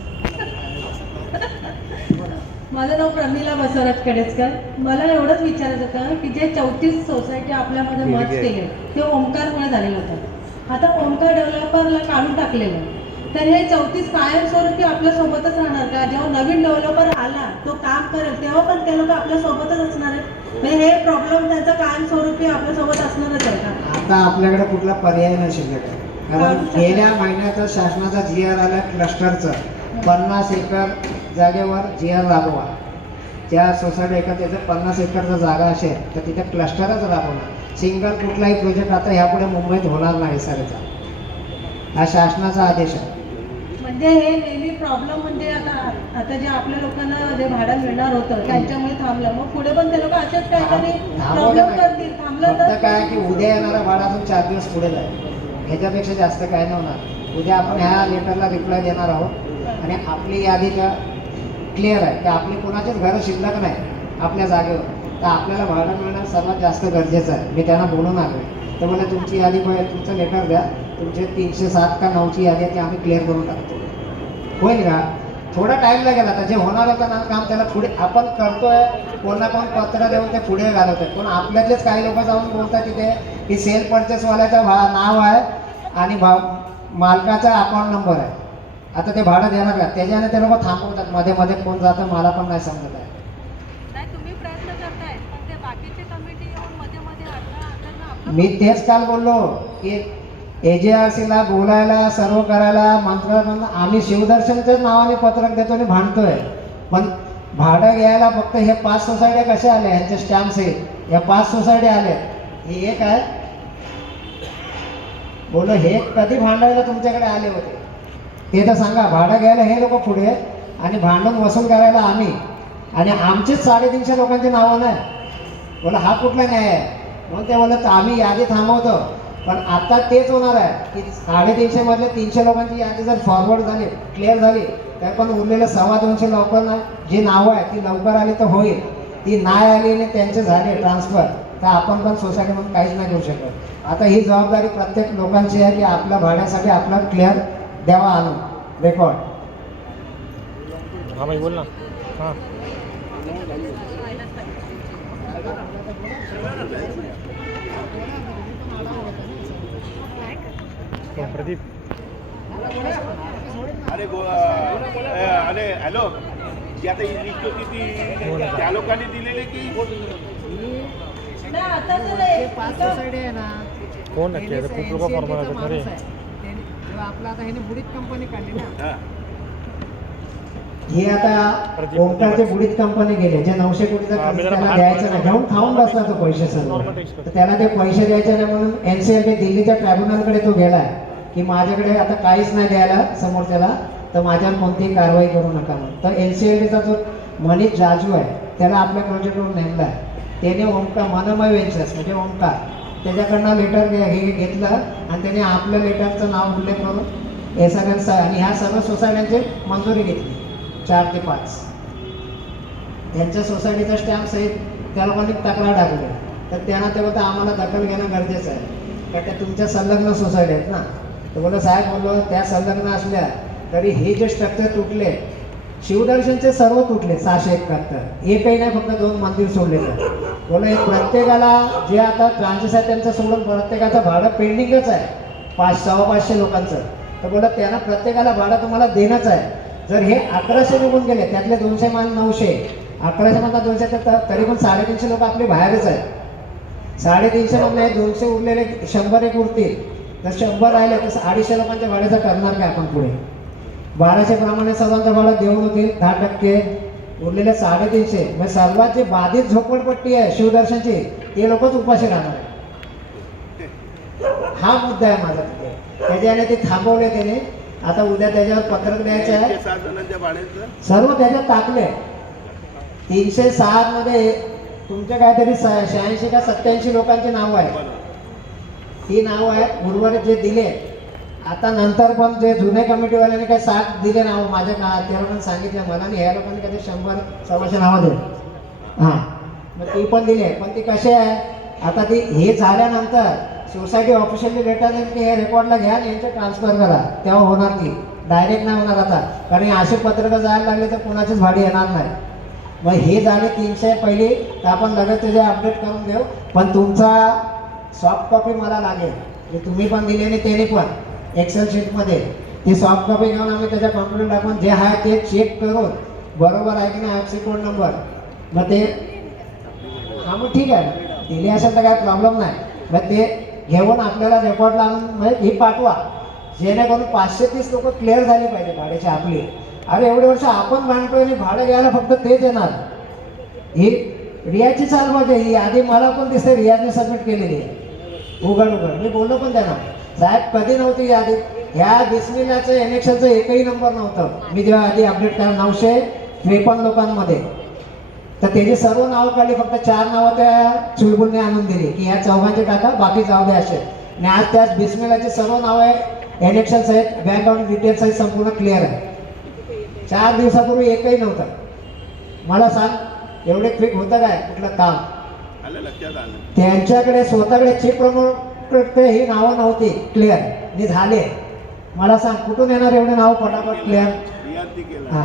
माझं नाव प्रमिला बसवराज कडेचकर. मला एवढंच विचारायचं होतं की जे 34 सोसायटी आपल्यामध्ये मर्ज केले ते ओमकारमुळे झालेलं होतं. आता ओमकार डेव्हलपरला काढून टाकलेलं, तर हे 34 कायमस्वरूपी आपल्या सोबतच राहणार का? जेव्हा नवीन डेव्हलपर आला तो काम करेल तेव्हा पण ते लोक आपल्या सोबतच असणार आहेत? म्हणजे हे प्रॉब्लेम त्यांचा कायमस्वरूपी आपल्या सोबत असणारच आहे का? आता आपल्याकडे कुठला पर्याय नाही शिल्लक आहे. कारण गेल्या महिन्यात शासनाचा GR आला क्लस्टरचं. 50 एकर जागेवर GR राबवा. ज्या सोसायटी एका त्याचं 50 एकरचा जागा असेल तर तिथे क्लस्टरच राबवणार. सिंगल कुठलाही प्रोजेक्ट आता ह्यापुढे मुंबईत होणार नाही सगळ्याचा. हा शासनाचा आदेश आहे. म्हणजे हे नेहमी प्रॉब्लेम म्हणजे आता जे आपल्या लोकांना जे भाडं मिळणार होतं त्यांच्यामुळे थांबलं, मग पुढे पण ते लोक असेच काहीतरी प्रॉब्लेम करतील. थांबलं फक्त तर काय की उद्या येणारा भाडा अजून 4 दिवस पुढे जाईल. ह्याच्यापेक्षा जास्त काय नाही होणार. उद्या आपण ह्या लेटरला रिप्लाय देणार आहोत आणि आपली यादी क्लिअर आहे की आपली कोणाचीच घरं शिल्लक नाही आपल्या जागेवर. तर आपल्याला भाडं मिळणं सर्वात जास्त गरजेचं आहे. मी त्यांना बोलून आलो. तर मला तुमची यादी पाहिजे, तुमचं लेटर द्या. तुमचे 307 का 9ची यादी आहे ती आम्ही क्लिअर करून टाकतो. होईल का? थोडा टाईम लागेल. आता जे होणार होतं ना काम त्याला पुढे आपण करतोय. कोणा कोण पत्र देऊन ते पुढे घालवत आहे. पण आपल्यातलेच काही लोक जाऊन बोलतात तिथे की सेल परचेसवाल्याचं नाव आहे आणि मालकाचा अकाउंट नंबर आहे. आता ते भाडं देणार का? त्याच्याने ते लोक थांबवतात. मध्ये मध्ये कोण जातं मला पण नाही समजत आहे. तुम्ही प्रयत्न करताय पण ते बाकीची कमिटी येऊन मध्ये मध्ये अडथळा मी तेच काल बोललो की AJRCला बोलायला सर्व करायला मंत्रालयात आम्ही शिवदर्शनच्याच नावाने पत्रक देतो आणि भांडतोय. पण भाडं घ्यायला फक्त हे 5 सोसायट्या कशा आल्या, ह्यांचे स्टॅम्प्स आहेत. या 5 सोसायट्या आल्या. हे एक आहे. बोलो हे कधी भांडायला तुमच्याकडे आले होते ते तर सांगा. भाडं घ्यायला हे लोक पुढे आणि भांडून वसूल करायला आम्ही, आणि आमचेच 350 लोकांची नावं नाही. बोला हा कुठला न्याय आहे? म्हणून ते बोलत आम्ही यादी थांबवतो. पण आता तेच होणार आहे की 350 मधले 300 लोकांची यादी जर फॉरवर्ड झाली, क्लिअर झाली, तर पण उरलेलं 225 लवकर नाही. जी नावं आहे ती लवकर आली तर होईल. ती नाही आली आणि त्यांचे झाले ट्रान्सफर तर आपण पण सोसायटीमध्ये काहीच नाही करू शकत. आता ही जबाबदारी प्रत्येक लोकांची आहे की आपल्या भाड्यासाठी आपला क्लिअर द्यावा आणून रेकॉर्ड. हाँ भाई बोलना. हाँ प्रदीप. अरे हॅलो, जी आता ही लिस्ट होती ती त्या लोकांनी दिलेली की नाही, आता तर हे 5 सोसायटी आहे ना, कोण नक्की आहे? खूप लोक फॉर्म NCLT चा भरतात रे. माणूस आहे. जेव्हा आपला आता ह्याने बुडीत कंपनी काढली ना, हा. ही आता ओमकारचे बुडीत कंपनी गेले. जे 900 कोटीचा हा, मी कर्ज जरा त्याला बाहेर द्यायचं नाही, घेऊन खाऊन बसला तो पैसे सर्व. Normal text कर. तर त्याला ते पैसे द्यायचे नाही म्हणून NCLT दिल्लीच्या ट्रायब्युनलकडे तो गेलाय की की माझ्याकडे आता काहीच नाही द्यायला समोरच्याला, तर माझ्यावर कोणतीही कारवाई करू नका म्हणून. तर NCLTचा जो मनीष जाजू आहे त्याला आपल्या प्रोजेक्टवर नेमला आहे. त्याने ओमकार मनमय वेंचर्स म्हणजे ओमकार त्याच्याकडनं लेटर हे घेतलं आणि त्याने आपल्या लेटरचं नाव उल्लेख करून हे सगळ्यांचं आणि ह्या सर्व सोसायट्यांची मंजुरी घेतली 4 ते 5. त्यांच्या सोसायटीचा स्टॅम्प सहित त्या लोकांनी तक्रार टाकली. तर त्यांना ते बोलतं आम्हाला दखल घेणं गरजेचं आहे, कारण त्या तुमच्या संलग्न सोसायटी आहेत ना. तर बोललं साहेब बोललो त्या संलग्न असल्या तरी हे जे स्ट्रक्चर तुटले शिवदर्शनचे सर्व तुटले 671, एकही नाही, फक्त 2 मंदिर सोडले. बोला एक प्रत्येकाला जे आता ब्रांचेस आहेत त्यांचं सोडून प्रत्येकाचं भाडं पेंडिंगच आहे 500-550 लोकांचं. तर बोला त्यांना प्रत्येकाला भाडं तुम्हाला देणंच आहे. जर हे 1100 निघून गेले त्यातले 200 मान 900, 1100 मधला 200 तर तरी पण 350 लोक आपले बाहेरच आहेत. 350 मधले 200 उरलेले 100 एक उरतील. जर 100 राहिले तर 250 लोकांच्या भाड्याचं करणार काय आपण पुढे. भाड्याच्या प्रमाणे सर्वांचं भाडं देऊन होतील 10%, उरलेले 350. म्हणजे सर्वात जे बाधित झोपडपट्टी आहे शिवदर्शनची ते लोकच उपाशी राहणार आहे. हा मुद्दा आहे माझा तिथे. त्याच्याने ते थांबवले त्याने. आता उद्या त्याच्यावर पत्रक द्यायचे आहे. 7 जणांच्या भाड्याचं सर्व त्याच्यात टाकले. 306 मध्ये तुमच्या काहीतरी 86 का 87 लोकांची नावं आहेत. ही नावं आहेत. उर्वरित जे दिले आता नंतर पण जे जुने कमिटीवाल्यांनी काही 60 दिले नावं माझ्या त्या लोकांनी सांगितलं मला, आणि ह्या लोकांनी कधी 100-125 नावं दिले. हां मग ती पण दिली आहे. पण ती कशी आहे आता ती हे झाल्यानंतर सोसायटी ऑफिशियली लेटर देईल की हे रेकॉर्डला घ्या आणि यांचे ट्रान्सफर करा, तेव्हा होणार ती. डायरेक्ट नाही होणार आता, कारण असे पत्रकं जायला लागले तर कुणाचीच भाडी येणार नाही. मग हे झाले 300 पहिली, तर आपण लगेच त्याचे अपडेट करून देऊ. पण तुमचा सॉफ्ट कॉपी मला लागेल, जे तुम्ही पण दिली आणि त्याने पण एक्सेल शीटमध्ये ती सॉफ्ट कॉपी घेऊन आम्ही त्याच्या कॉम्प्युटर टाकून जे आहे ते चेक करून बरोबर आहे की नाही IFSC कोड नंबर मग ते हां मग ठीक आहे दिले असेल तर काय प्रॉब्लेम नाही. मग ते घेऊन आपल्याला रेकॉर्डला आणून म्हणजे हे पाठवा, जेणेकरून 530 लोक क्लिअर झाली पाहिजे भाड्याची आपली. अरे एवढे वर्ष आपण बांधतोय आणि भाडं घ्यायला फक्त तेच येणार. ही रियाजची चाल पाहिजे. ही आधी मला पण दिसते रियाजने सबमिट केलेली आहे उघड. मी बोललो पण त्यांना साहेब कधी नव्हती यादी. ह्या बिस्मिलाचं NXLचं एकही नंबर नव्हतं. मी जेव्हा आधी अपडेट करा 953 लोकांमध्ये, तर त्याची सर्व नावं काढली, फक्त 4 नावं त्या चुलबुलने आणून दिली की ह्या 4घांचे टाका बाकी जाऊ द्या असे. आणि आज त्याच बिस्मिलाची सर्व नावं आहे NXL सहित बँक अकाउंट डिटेल्स सहित संपूर्ण क्लिअर आहे. 4 दिवसापूर्वी एकही नव्हतं. मला सांग एवढे क्विक होतं काय कुठलं काम. आलं लक्षात आलं. त्यांच्याकडे स्वतःकडे चीफ प्रमोट ही नावं नव्हती क्लिअर, मी झाले. मला सांग कुठून येणार एवढे नाव पटापट क्लिअर. रियाती केलं. हां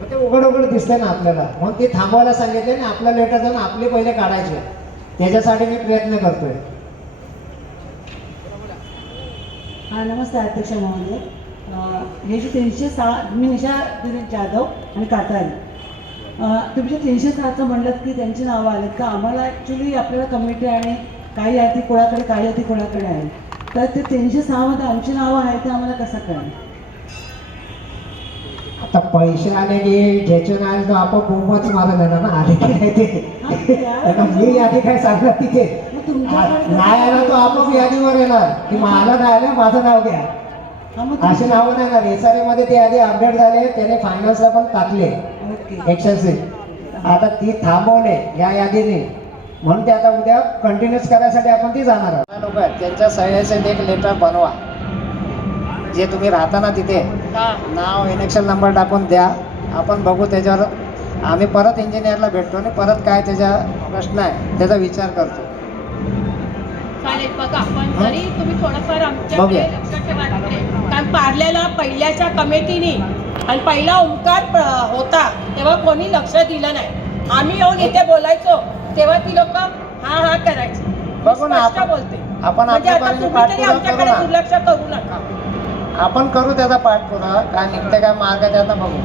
मग ते उघड दिसते ना आपल्याला, म्हणून ते थांबवायला सांगितले आणि आपला लेटर जाऊन आपले पहिले काढायचे. त्याच्यासाठी मी प्रयत्न करतोय. हा नमस्ते अध्यक्ष महोदय. हे जे 306 मी निशा दिलीप जाधव आणि कातारी. तुम्ही जे 306चं म्हणलं की त्यांची नावं आलेत का, आम्हाला ॲक्च्युली आपल्याला कमिटी आणि काही यादी कोणाकडे काही यादी कोणाकडे आहे, तर ते 306 मध्ये आमची नावं आहेत ते आम्हाला कसं कळेल. आता पैसे आले की ज्याचे नाही तो आपण बोंबच मारत येणार ना, आले की नाही ते. आता मी यादी काय सांगणार तिथे मग तुमच्याकडे नाही आला तो आपोआप यादीवर येणार की मला नाही आलं माझं नाव घ्या. हा मग असे नावं नाही ना. SRA मध्ये ते आधी अपडेट झाले, त्याने फायनान्सला पण टाकले ओके. Excel sheet. आता ती थांबवले या यादीने, म्हणून ते आता उद्या कंटिन्यूस करायसाठी आपण ती जाणार आहोत. लोक आहेत त्यांच्या सह्यासाठी एक लेटर बनवा, जे तुम्ही राहताना तिथे नाव NXL नंबर टाकून द्या. आपण बघू त्याच्यावर. आम्ही परत इंजिनियरला भेटतो आणि परत काय त्याचा प्रश्न आहे त्याचा विचार करतो. चालेल बघा. पण जरी तुम्ही थोडंफार आमच्याकडे बघूया. लक्ष ठेवा तिकडे, कारण पार्ल्याला पहिल्याच्या कमिटीनी आणि पहिला ओंकार होता तेव्हा कोणी लक्ष दिलं नाही. आम्ही येऊन इथे बोलायचो तेव्हा ती लोक हा हा करायची. बघू ना स्पष्ट आपण. बोलते आपण म्हणजे आता आपल्यापर्यंत तुम्ही तरी पाठपुरावा आमच्याकडे करू ना. दुर्लक्ष करू नका. आपण करू त्याचा पाठपुरावा, काय निघते काय मार्ग त्याचा बघू.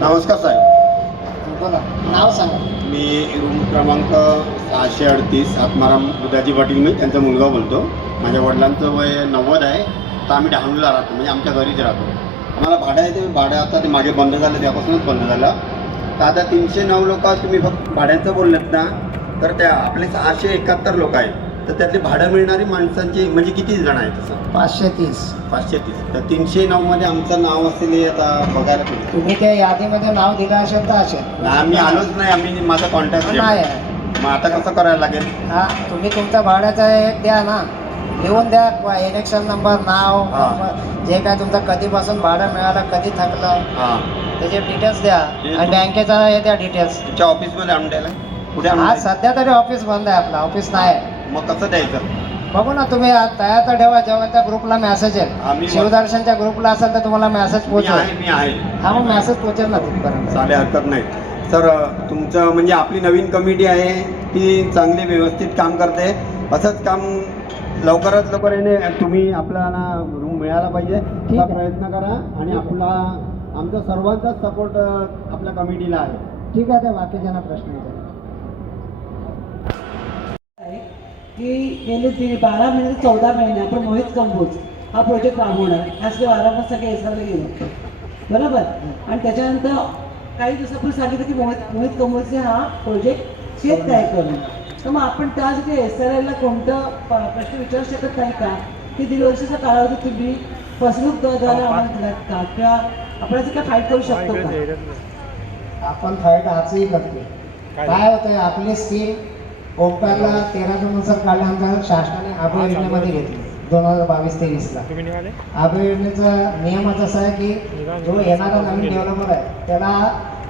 नमस्कार साहेब. बोला नाव सांगा. मी रूम क्रमांक 638 आत्माराम बुधाजी पाटील, मी त्यांचा मुलगा बोलतो. माझ्या वडिलांचं वय 90 आहे. तर आम्ही डहाणूला राहतो, म्हणजे आमच्या घरीच राहतो. आम्हाला भाडं आहे, ते भाडं आता ते मागे बंद झालं, त्यापासूनच बंद झालं. तर आता 309 लोक तुम्ही फक्त भाड्यांचं बोललेत ना, तर त्या आपले 671 लोक आहेत, तर त्यातले भाडं मिळणारी माणसांची म्हणजे किती जण आहेत तसं? 530. 530. तर 309 मध्ये आमचं नाव असेल हे आता बघायला पाहिजे. तुम्ही त्या यादीमध्ये नाव दिलं असेल तर असेल. नाही, आम्ही आलोच नाही, आम्ही माझा कॉन्टॅक्ट नाही आहे. मग आता कसं करायला लागेल? हा, तुम्ही तुमच्या भाड्याचा एक द्या ना, लिहून द्या, इलेक्शन नंबर, नाव, हा. जे काय तुमचं कधीपासून भाडं मिळालं, कधी थकलं, हां, त्याचे डिटेल्स द्या ते आणि बँकेचा हे द्या डिटेल्स. तुमच्या ऑफिसमध्ये आणून द्यायला कुठे आणून आज द्यायला? सध्या तरी ऑफिस बंद आहे, आपलं ऑफिस नाही आहे. मग कसं द्यायचं? बघू ना, तुम्ही आज तयार तर ठेवा, जेव्हा त्या ग्रुपला मेसेज आहे, आम्ही शिवदर्शनच्या ग्रुपला असेल तर तुम्हाला मेसेज मी पोहोचेल. आहे. हा, मग मेसेज पोहोचेल ना तिथपर्यंत. चालेल, हरकत नाही. सर, तुमचं म्हणजे आपली नवीन कमिटी आहे ती चांगली व्यवस्थित काम करते. असंच काम लवकरात लवकर येणे, तुम्ही आपल्याला रूम मिळायला पाहिजे असा प्रयत्न करा आणि आमचा सर्वांचाच सपोर्ट आपल्या कमिटीला आहे. ठीक आहे, ते बाकीच्यांना प्रश्न विचारा. आहे की गेले 12 महिने ते 14 महिने आपण मोहित कंबोज हा प्रोजेक्ट राबवणार. ह्यासाठी वारंवार सगळे एसआरला गेलो, बरोबर. आणि त्याच्यानंतर काही दिवसापूर्वी सांगितलं की मोहित कंबोजचे हा प्रोजेक्ट शेत तयार करून. तर मग आपण त्यासाठी एसआरला कोणतं प्रश्न विचारू शकत नाही का की 1.5 वर्षाचा कालावधी तुम्ही फसवणूकद्वारे आम्हाला दिलात का, किंवा आपण याचं काय फाईट करू शकतो का? आपण फाईट आजही करतो. काय होतंय, आपली स्कीम ओमकारला 13 नुसार काढल्यानंतर शासनाने आभा योजनेमध्ये घेतली 2022-23ला. तुम्ही निघाले? आभा योजनेचा नियमच असा आहे की जो येणारा नवीन डेव्हलपर आहे त्याला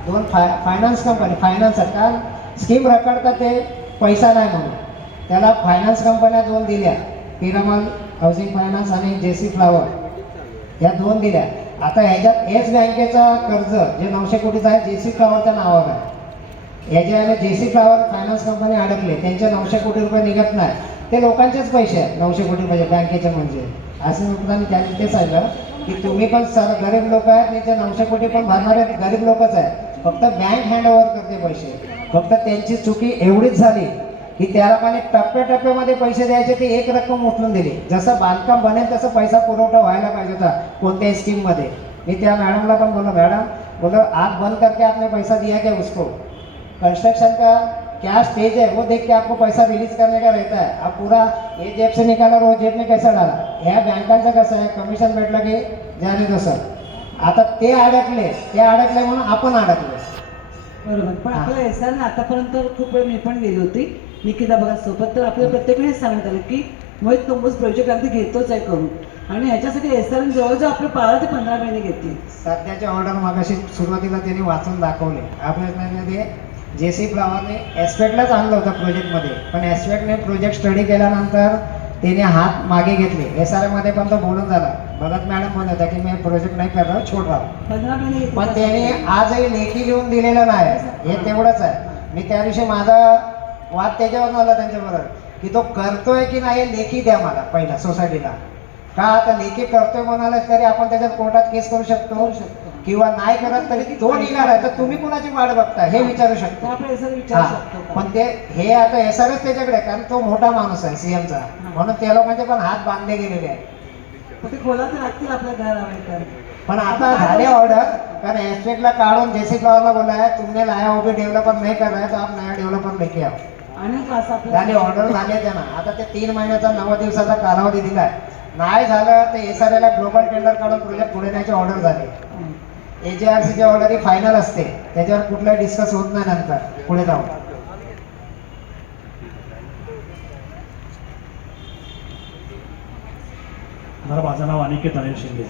2 फायनान्स कंपनी कारण स्कीम रखडतात ते पैसा नाही म्हणून त्याला फायनान्स कंपन्या 2 दिल्या, पिरामल हाऊसिंग फायनान्स आणि जेसी फ्लावर या 2 दिल्या. आता ह्याच्यात येस बँकेचा कर्ज जे 900 कोटीचं आहे जेसी फ्लावरच्या नावावर आहे. ह्याच्या जेसी फ्लावर फायनान्स कंपनी अडकले, त्यांचे 900 कोटी रुपये निघत नाही, ते लोकांचेच पैसे आहेत. 900 कोटी म्हणजे बँकेचे म्हणजे असं मुद्दाम त्यांनी ते सांगितलं की तुम्ही पण गरीब लोक आहेत आणि ते 900 कोटी पण भरणारे गरीब लोकच आहेत. फक्त बँक हँडओव्हर करते पैसे. फक्त त्यांची चुकी एवढीच झाली की त्याला पण टप्प्याटप्प्यामध्ये पैसे द्यायचे, ते एक रक्कम उचलून दिली. जसं बांधकाम बनेल तसं पैसा पुरवठा व्हायला पाहिजे होता कोणत्याही स्कीममध्ये. मी त्या मॅडमला पण मॅडम बोलो आप बंद करके आपने पैसा दिया क्या उसको, कंस्ट्रक्शन का क्या स्टेज है वो देख के आपको पैसा रिलीज करने का रहता है. आप पूरा ये जेब से निकाला और वो जेब में कैसा डाला. ह्या बँकांचं कसं आहे, कमिशन भेटलं की जाने दो सर. आता ते अडकले म्हणून आपण अडकलो. बरोबर. पण आपल्या एसआरने आतापर्यंत खूप वेळ मी पण गेली होती निकिता बघा सोबत, तर आपल्याला प्रत्येक वेळेस सांगण्यात आलं की मोहित कंबोज प्रोजेक्ट अगदी घेतोच आहे करून, आणि ह्याच्यासाठी एसआरने जवळजवळ आपले 12 ते 15 महिने घेतले. सध्याचे ऑर्डर मागाशी सुरुवातीला त्यांनी वाचून दाखवले. आपल्यामध्ये जेसी फ्लावरने एस्पेक्टलाच आणलं होतं प्रोजेक्टमध्ये, पण एस्पेक्टने प्रोजेक्ट स्टडी केल्यानंतर त्याने हात मागे घेतले. एसआरमध्ये पण तो बोलून झाला. भगत मॅडम बोलत होता की मी प्रोजेक्ट नाही कर रहा, छोड रहा. 15 महिने घेतले. पण त्याने आजही लेखी लिहून दिलेलं नाही, हे तेवढंच आहे. मी त्या दिवशी माझा वाद त्याच्यावर झाला त्यांच्याबरोबर की तो करतोय की नाही लेखी द्या मला पहिला सोसायटीला. का आता लेखी करतोय म्हणाला तरी आपण त्याच्यात कोर्टात केस करू शकतो किंवा नाही करत तरी तो निघाला तर तुम्ही कुणाची वाट बघता हे विचारू शकतो. आपण एसआर विचारू शकतो का? पण ते हे आता एसआरच त्याच्याकडे, कारण तो मोठा माणूस आहे सीएमचा, म्हणून त्या लोकांचे पण हात बांधले गेलेले आहेत. पण ते खोला तर लागतील आपल्या घरावर. पण आता झाले ऑर्डर, कारण एस्टेटला काढून जेसी फ्लावरला बोला है तुमने लाया वो भी डेव्हलपर नहीं कर रहा है तो आप नया डेव्हलपर लेके आओ. आणि असं आपलं झाली ऑर्डर झाली त्यांना. आता ते 3 महिन्याचा 9 दिवसाचा कालावधी दिलाय. नाही झालं तर एसआरएला ग्लोबल टेंडर काढून प्रोजेक्ट पुढे न्यायची ऑर्डर झाली. AJRCची ऑर्डर ही फायनल असते, त्याच्यावर कुठलाही डिस्कस होत नाही नंतर पुढे जाऊन. माझं नाव अनिकेत अनिल शिंदे.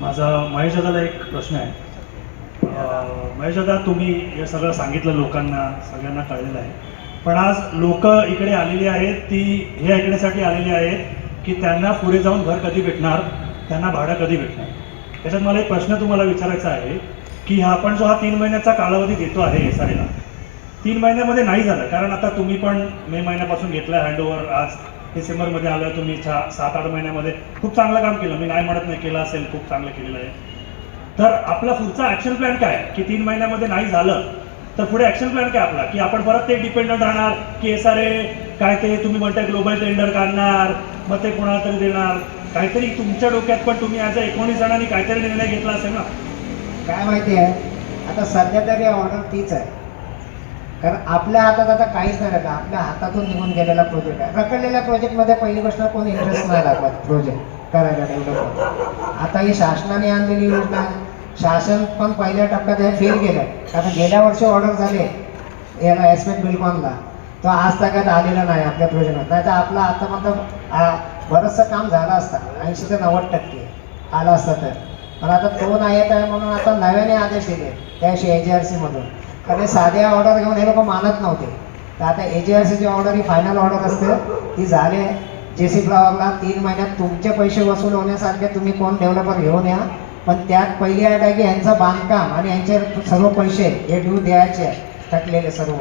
माझा महेश दादाला एक प्रश्न आहे. महेश दादा, तुम्ही हे सगळं सांगितलं लोकांना, सगळ्यांना कळलेलं आहे, पण आज लोक इकडे आलेली आहेत ती हे ऐकण्यासाठी आलेली आहेत की त्यांना पुढे जाऊन घर कधी भेटणार, त्यांना भाडं कधी भेटणार. त्याच्यात मला एक प्रश्न तुम्हाला विचारायचा आहे की आपण जो हा 3 महिन्याचा कालावधी देतो आहे एसआरएला, 3 महिन्यामध्ये नाही झालं, कारण आता तुम्ही पण मे महिन्यापासून घेतलं आहे हँडओव्हर, आज डिसेंबरमध्ये आलं, तुम्ही 7-8 महिन्यामध्ये खूप चांगलं काम केलं, मी नाही म्हणत नाही, केलं असेल, खूप चांगलं केलेलं आहे. तर आपला पुढचा ॲक्शन प्लॅन काय की 3 महिन्यामध्ये नाही झालं तर पुढे ॲक्शन प्लॅन काय आपला, की आपण परत ते डिपेंडंट राहणार की एसआरए काय ते तुम्ही म्हणताय ग्लोबल टेंडर काढणार, मग ते कोणाला तरी देणार, काहीतरी तुमच्या डोक्यात पण तुम्ही ॲज 19 जणांनी काहीतरी निर्णय घेतला असेल ना? काय माहिती आहे, आता सध्या तरी ऑर्डर तीच आहे, कारण आपल्या हातात आता काहीच नाही राहिलं, आपल्या हातातून निघून गेलेला प्रोजेक्ट आहे. रखडलेल्या प्रोजेक्टमध्ये पहिली गोष्ट कोण इंटरेस्ट नाही दाखवत प्रोजेक्ट करायला डेव्हलप. आता ही शासनाने आणलेली योजना आहे, शासन पण पहिल्या टप्प्यात हे फेल केलं. कारण गेल्या वर्षी ऑर्डर झाले याला एस्पेक्ट बिल्कॉनला, तो आज तक आलेला नाही आपल्या प्रोजेक्टात. नाही तर आपला आतापर्यंत बरंचसं काम झालं असतं, 80 ते 90% आलं असतं तर. पण आता तो नाही येत आहे म्हणून आता नव्याने आदेश दिले त्याशी AJRC मधून. कारण साध्या ऑर्डर घेऊन हे लोक मानत नव्हते. तर आता AJRCची ऑर्डर ही फायनल ऑर्डर असते, ती झाले. JC फ्लॉवरला 3 महिन्यात तुमचे पैसे वसूल होण्यासारखे तुम्ही कोण डेव्हलपर घेऊन या. पण त्यात पहिली अट आहे की यांचं बांधकाम आणि यांचे सर्व पैसे हे ड्यू द्यायचे थकलेले सर्व.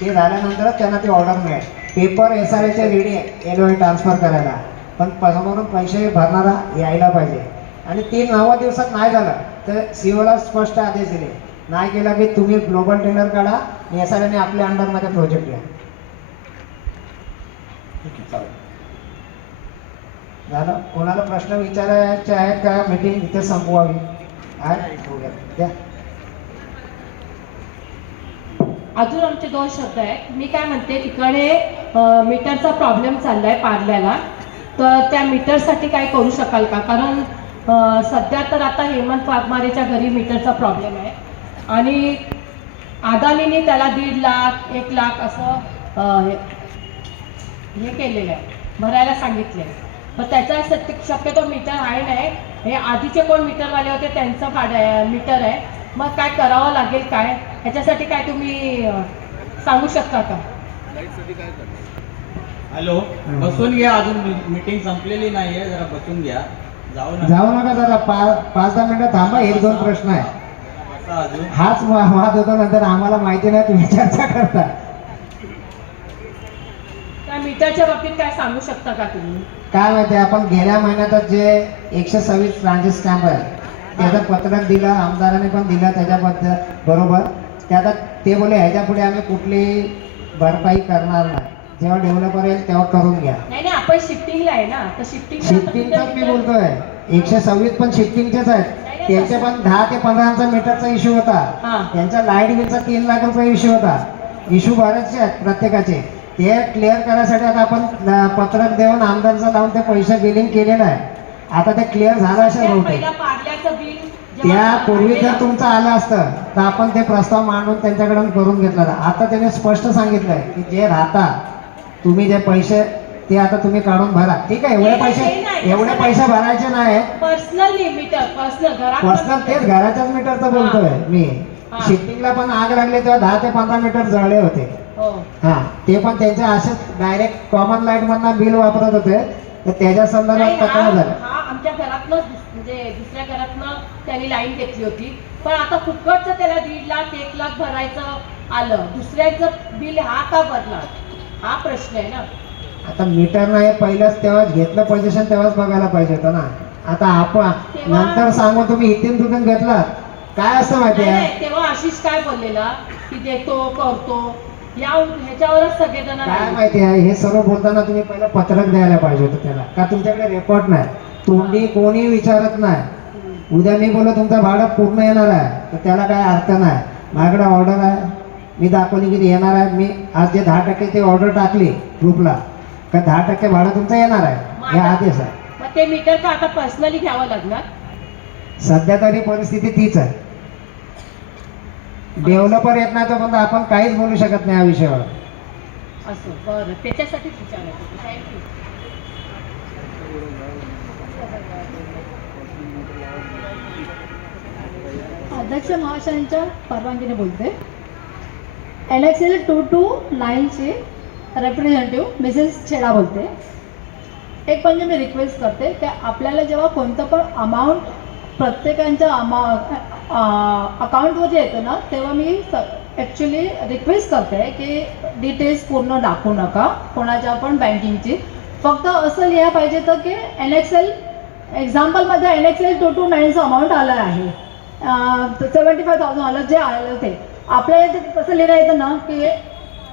ते झाल्यानंतरच त्यांना ती ऑर्डर मिळेल. पेपर SRAचे रेडी आहे LOA ट्रान्सफर करायला, पण समोरून पैसे भरणारा यायला पाहिजे. आणि 90 दिवसात नाही झालं तर COला स्पष्ट आदेश दिले, नाही केला की तुम्ही ग्लोबल टेंडर काढा, SRAने आपल्या अंडरमध्ये प्रोजेक्ट घ्या. झालं. कोणाला प्रश्न विचारायचे आहेत का? मीटिंग इथे संपवावी आहे. द्या. अजून आमचे 2 शब्द आहेत. मी काय म्हणते, तिकडे मीटरचा प्रॉब्लेम चाललाय पार्ल्याला, तर त्या मीटरसाठी काय करू शकाल का? कारण सध्या तर आता हेमंत वाघमारेच्या घरी मीटरचा प्रॉब्लेम आहे आणि अदानीने त्याला 1.5 लाख 1 लाख असं हे केलेलं आहे, भरायला सांगितले. पण त्याचा शक्यतो मीटर आहे नाही. हे आधीचे कोण मीटरवाले होते त्यांचं मीटर आहे. मग काय करावं लागेल काय? ह्याच्यासाठी काय तुम्ही सांगू शकता का? हॅलो, बसून घ्या, अजून मीटिंग संपलेली नाहीये, जरा बसून घ्या. जाऊ नका जरा 5-10 मिनिटं थांबा. 1-2 प्रश्न आहे. अजून हाच वाद होता, नंतर आम्हाला माहिती नाही तुम्ही चर्चा करता. त्या मीटरच्या बाबतीत काय सांगू शकता का तुम्ही? काय माहिती, आपण गेल्या महिन्यातच जे 126 ट्रान्झिट स्टॅम्प आहे त्याचं पत्रक दिलं, आमदारांनी पण दिलं त्याच्याबद्दल बरोबर. त्यात ते बोले ह्याच्या पुढे आम्ही कुठली भरपाई करणार नाही, जेव्हा डेव्हलपर येईल तेव्हा करून घ्या. नाही आपण शिफ्टिंगला आहे ना, तर शिफ्टिंगचाच मी बोलतोय. 126 पण शिफ्टिंगचेच आहेत. त्यांचे पण 10 ते 15चा मीटरचा इश्यू होता. त्यांच्या लाईट बिलचा 3 लाख रुपये इश्यू होता. इश्यू बरेचसे आहेत प्रत्येकाचे. ते क्लिअर करायसाठी आता आपण पत्रक देऊन आमदारचं लावून ते पैसे बिलिंग केलेलं आहे. आता ते क्लिअर झालं असेल बहुतेक. त्यापूर्वी जर तुमचं आलं असतं तर आपण ते प्रस्ताव मांडून त्यांच्याकडून करून घेतला. आता त्यांनी स्पष्ट सांगितलंय की जे राहता तुम्ही जे पैसे ते आता तुम्ही काढून भरा. ठीक आहे, एवढे पैसे भरायचे नाही. पर्सनल मीटर, पर्सनल तेच घराच्याच मीटरचं बोलतोय मी. शिफ्टिंगला पण आग लागली तेव्हा 10 ते 15 मीटर जळले होते. हा, ते पण त्यांच्या असेच डायरेक्ट कॉमन लाईट मधनं बिल वापरत होते, तर त्याच्या संदर्भात तक्रार झाली. आमच्या घरातनं म्हणजे दुसऱ्या घरातनं त्यांनी लाईन घेतली होती, पण आता फुकटचं त्याला 1.5 लाख 1 लाख भरायचं आलं. दुसऱ्याचं बिल हा का भरला, हा प्रश्न आहे ना. आता मीटर नाही पहिलंच तेव्हाच घेतलं पोझिशन तेव्हाच बघायला पाहिजे होतं ना. आता आपण नंतर सांगू तुम्ही इथून तिथून घेतला. काय असं माहिती आहे, तेव्हा आशिष काय बोललेला की देतो करतो, ह्याच्यावरच सगळेजण. काय माहिती आहे, हे सर्व बोलताना तुम्ही पहिलं पत्रक द्यायला पाहिजे होतं त्याला. का तुमच्याकडे रेकॉर्ड नाही, तोंडी कोणी विचारत नाही. उद्या मी बोललो तुमचं भाडं पूर्ण येणार आहे तर त्याला काय अर्थ नाही. माझ्याकडे ऑर्डर आहे, मी दाखवली की येणार आहे. मी आज जे 10% ते ऑर्डर टाकली ग्रुपला का 10% भाडं तुमचं येणार आहे, हे आदेश आहे. मग ते मीटर का आता पर्सनली घ्यावं लागणार? सध्या तरी परिस्थिती तीच आहे. डेव्हलपर येत नाही तोपर्यंत आपण काहीच बोलू शकत नाही या विषयावर. असं बरं, त्याच्यासाठीच विचारायचं. थँक्यू. अध्यक्ष महाशयांच्या परवानगीने बोलते. NXL 229चे रेप्रेझेंटेटिव्ह मिसेस छेडा बोलते. एक म्हणजे मी रिक्वेस्ट करते की आपल्याला जेव्हा कोणतं पण अमाऊंट प्रत्येकांच्या अकाउंटवर येतं ना, तेव्हा मी ॲक्च्युली रिक्वेस्ट करते की डिटेल्स पूर्ण दाखवू नका कोणाच्या पण बँकिंगची. फक्त असं लिहायला पाहिजे तर की NXL एक्झाम्पलमध्ये NXL 229चं अमाऊंट आलं आहे, 75,000 आलं जे आलं ते. आपल्या इथे कसं लिहिलं येतं ना की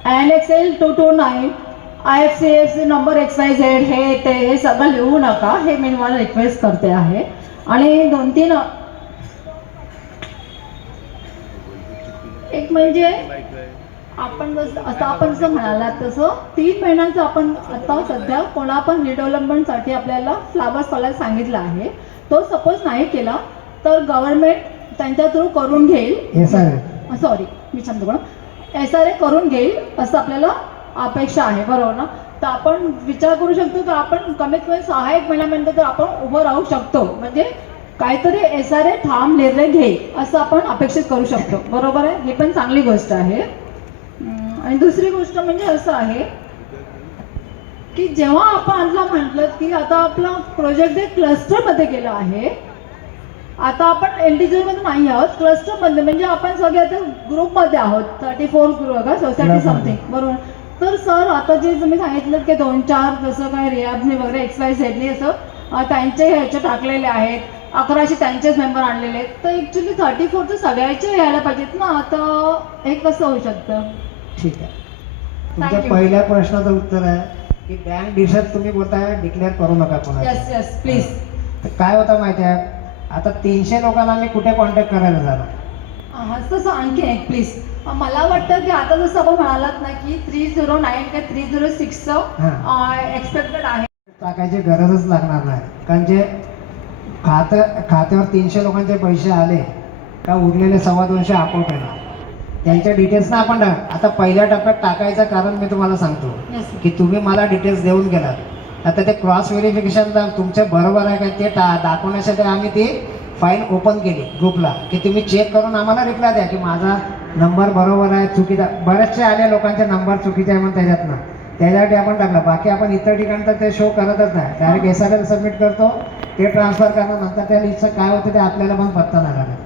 NXL 229 IFSC नंबर XYZ हे सगळं लिहू नका. हे मी मला रिक्वेस्ट करते आहे. आणि 2-3 एक म्हणजे आपण असं आपण जसं म्हणालात तसं 3 महिन्यांचं आपण आता सध्या कोणा पण रिडेव्हलपमेंटसाठी आपल्याला फ्लावर्स कॉलायला सांगितलं आहे. तो सपोज नाही केला तर गव्हर्नमेंट त्यांच्या थ्रू करून घेईल. सॉरी मी शब्द बोला SRA करून घेईल असं आपल्याला अपेक्षा आहे, बरोबर ना? तर आपण विचार करू शकतो तर आपण कमीत कमी 6-1 महिन्यापर्यंत तर आपण उभं राहू शकतो. म्हणजे काहीतरी SRA ठाम निर्णय घेईल असं आपण अपेक्षित करू शकतो, बरोबर आहे? ही पण चांगली गोष्ट आहे. आणि दुसरी गोष्ट म्हणजे असं आहे की जेव्हा आपण आता म्हटलं की आता आपला प्रोजेक्ट क्लस्टरमध्ये गेला आहे, आता आपण इंडिव्हिज्युअलमध्ये नाही आहोत, क्लस्टरमध्ये म्हणजे आपण सगळे आता ग्रुपमध्ये आहोत. 34 ग्रुप का सोसायटी समथिंग, बरोबर? तर सर आता जे तुम्ही सांगितलं की 2-4 जसं काय रियाजने वगैरे XYZने असं त्यांचे ह्याचे टाकलेले आहेत, 1100 त्यांचेच मेंबर आणलेले आहेत. तर ॲक्च्युली 34 तर सगळ्याचे यायला पाहिजेत ना. आता हे कसं होऊ शकतं? ठीक आहे. तुमच्या पहिल्या प्रश्नाचं उत्तर आहे की बँक डिटेल्स तुम्ही बोलताय डिक्लेअर करू नका कोणाला. Yes please. तर काय होतं माहिती आहे, आता 300 लोकांना मी कुठे कॉन्टॅक्ट करायला जाणार? तसं आणखी एक प्लीज. मला वाटतं की आता जसं आपण म्हणालात ना की 309 का 306चं एक्सपेक्टेड आहे. टाकायची गरजच लागणार नाही, कारण जे खात्यावर 300 लोकांचे पैसे आले का उरलेले 225 आपोआप येणार. त्यांच्या डिटेल्स ना आपण आता पहिल्या टप्प्यात टाकायचं कारण मी तुम्हाला सांगतो की तुम्ही मला डिटेल्स देऊन गेलात. आता ते क्रॉस व्हेरिफिकेशन तुमच्या बरोबर आहे का ते दाखवण्यासाठी आम्ही ती फाईल ओपन केली ग्रुपला की तुम्ही चेक करून आम्हाला रिप्लाय द्या की माझा नंबर बरोबर आहे चुकीचा. बरेचसे आले लोकांचे नंबर चुकीचे आहे म्हणून त्याच्यातनं त्याच्यासाठी आपण टाकलं. बाकी आपण इतर ठिकाणी तर ते शो करतच नाही, डायरेक्ट SRA सबमिट करतो, ते ट्रान्सफर करणं, नंतर त्या लिस्टचं काय होतं ते आपल्याला पण पत्ता नाही लागत.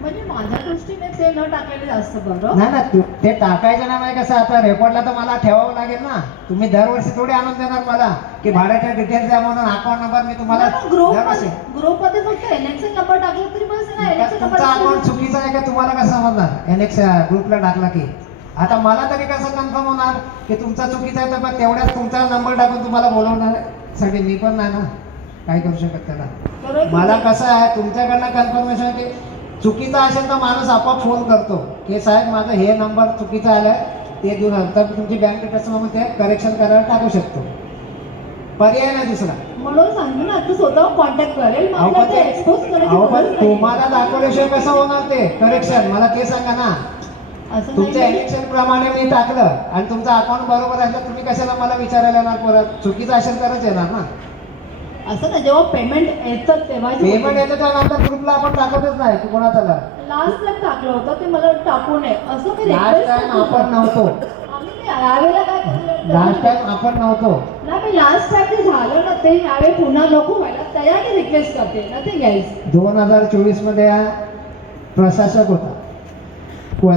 म्हणजे माझ्या दृष्टीने ते न टाकलेले जास्त बरं. नाही ना, ते टाकायचं नाही म्हणजे कसं आता रेकॉर्डला तर मला ठेवावं लागेल ना. तुम्ही दरवर्षी थोडी आणून देणार मला की भाड्याच्या डिटेल्स द्या म्हणून अकाउंट नंबर मी तुम्हाला दरवर्षी. ग्रुपमध्ये फक्त NX नंबर टाकला तरी बस ना. NX तुमचा अकाउंट चुकीचा आहे का तुम्हाला कसं समजणार NX ग्रुपला टाकला की? आता मला तरी कसं कन्फर्म होणार की तुमचा चुकीचा आहे? तर तेवढ्याच तुमचा नंबर टाकून तुम्हाला बोलवण्यासाठी मी पण नाही ना काय करू शकत त्याला. मला कसं आहे तुमच्याकडनं कन्फर्मेशन की चुकीचा असेल तर माणूस आपोआप फोन करतो की साहेब माझं हे नंबर चुकीचा आलाय ते दूर, तर तुमची बँक डिटेल्स म्हणून ते करेक्शन करायला टाकू शकतो. पर्याय नाही दुसरा. म्हणून सांगू ना तू स्वतः कॉन्टॅक्ट करेल. तुम्हाला दाखवल्याशिवाय कसं होणार ते करेक्शन? मला ते सांगा ना. तुमच्या इलेक्शन प्रमाणे मी टाकलं आणि तुमचा अकाउंट बरोबर आहे तर तुम्ही कशाला मला विचारायला येणार परत? चुकीचं असेल तरच येणार ना. असं ना जेव्हा पेमेंट येतं तेव्हा पेमेंट येतं त्यानंतर ग्रुपला आपण टाकतच नाही की कोणाचा. लास्ट टाइम टाकलं होतं ते मला टाकू नये असं मी लास्ट टाइम आपण नव्हतो. यावेळेला काय लास्ट टाइम आपण नव्हतो ना. मी लास्ट टाइम ते झालं ना ते यावेळी पुन्हा नको व्हायला तयारी रिक्वेस्ट करते ना ते घ्यायचं. 2024 मध्ये प्रशासक होता,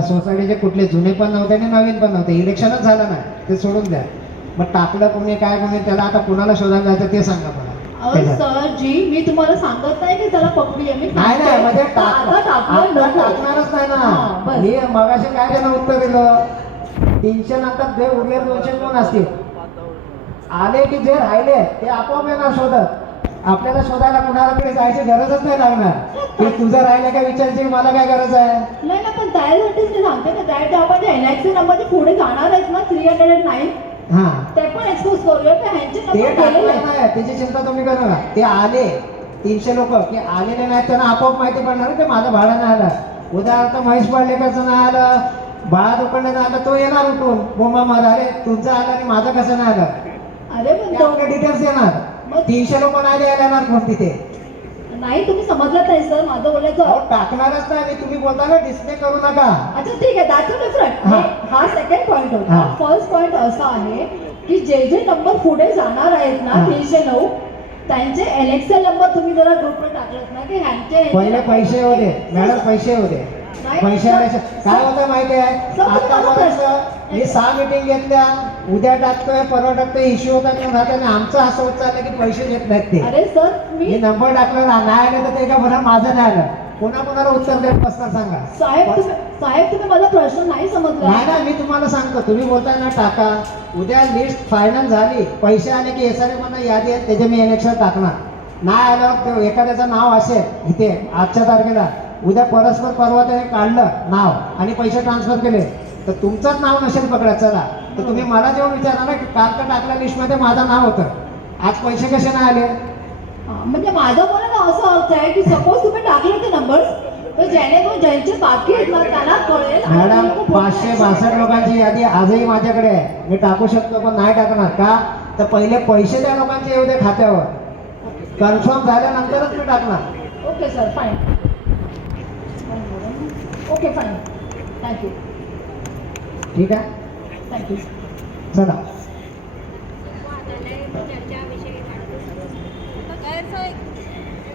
सोसायटीचे कुठले जुने पण नव्हते आणि नवीन पण नव्हते. इलेक्शनच झालं नाही ते सोडून द्या. मग टाकलं कोणी काय कोणी त्याला आता कुणाला शोधायला जायचं ते सांगा मला. सर जी मी तुम्हाला सांगत नाही की त्याला पकडूया. मी नाही म्हणजे टाकणारच नाही ना. मी मगाशी काय त्याला उत्तर दिलं 300 नंतर जे उरले 200 कोण असतील आले की जे राहिले ते आपोआप येणार शोधत. आपल्याला शोधायला कुणाकडे जायची गरजच नाही लागणार की तुझं राहिलं काय विचारायची मला काय गरज आहे. नाही ना पण त्यासाठीच मी सांगते ना त्या आपण NX नंबर पुढे जाणार आहेत ना 309 ते पण एक्सपोज करूया. ते टाकलं नाही त्याची चिंता तुम्ही करू नका. ते आले 300 लोक की आलेले नाहीत त्यांना आपोआप माहिती पडणार की माझं भाडं नाही आलं. उदाहरणार्थ महेश पाडलेकरचं नाही आलं, बाळा उकडले नाही आलं, तो येणार उठून बोंबा मारा अरे तुमचं आलं आणि माझं कसं नाही आलं. अरे पण डिटेल्स येणार. 300 लोक नाही द्यायला येणार कोण तिथे. नाही तुम्ही समजलं नाही सर माझं बोलायचं. टाकणारच नाही तुम्ही बोलता डिस्प्ले करू नका. अच्छा ठीक आहे दॅट्स डिफरंट. हा सेकंड पॉईंट होता. फर्स्ट पॉईंट असा आहे की जे जे नंबर पुढे जाणार आहेत ना 309 त्यांचे NXL नंबर तुम्ही जरा ग्रुपवर टाकलात ना की ह्यांचे पहिले पैसे होते मॅडम पैसे होते पैसे काय होतं माहिती आहे. आतापर्यंत मी 6 मीटिंग घेतल्या उद्या टाकतोय परवा टाकतोय इश्यू होता म्हणून राहते आणि आमचं असं होत चाललं की पैसे घेत नाहीत ते. अरे सर मी नंबर टाकला नाही आलं तर ते का बरं माझं नाही आलं कोणाला उत्तर देत बसणार सांगा. साहेब तुम्ही माझा प्रश्न नाही समजला. नाही ना मी तुम्हाला सांगतो तुम्ही बोलताय ना टाका. उद्या लिस्ट फायनल झाली पैसे आले की SRA मला यादी आहे त्याचे मी NX टाकणार. नाही आलं एखाद्याचं नाव असेल इथे आजच्या तारखेला उद्या परस्पर परवा त्याने काढलं नाव आणि पैसे ट्रान्सफर केले तर तुमचंच नाव नसेल पकडत चला तर तुम्ही मला जेव्हा विचारा ना की काल तर टाकल्या लिस्टमध्ये माझं नाव होतं आज पैसे कसे नाही आले. म्हणजे माझं बोलायला असं अर्थ आहे की सपोज तुम्ही टाकले ते नंबर्स तर जेणेकरून ज्यांचे बाकी आहेत ना त्यांना कळेल आणि मॅडम ते लोकं बोलतील. 562 लोकांची यादी आजही माझ्याकडे आहे. मी टाकू शकतो पण नाही टाकणार का तर पहिले पैसे त्या लोकांचे येऊ दे खात्यावर कन्फर्म झाल्यानंतरच मी टाकणार. Okay sir fine. Okay fine. Thank you. ठीक आहे थँक्यू. चला.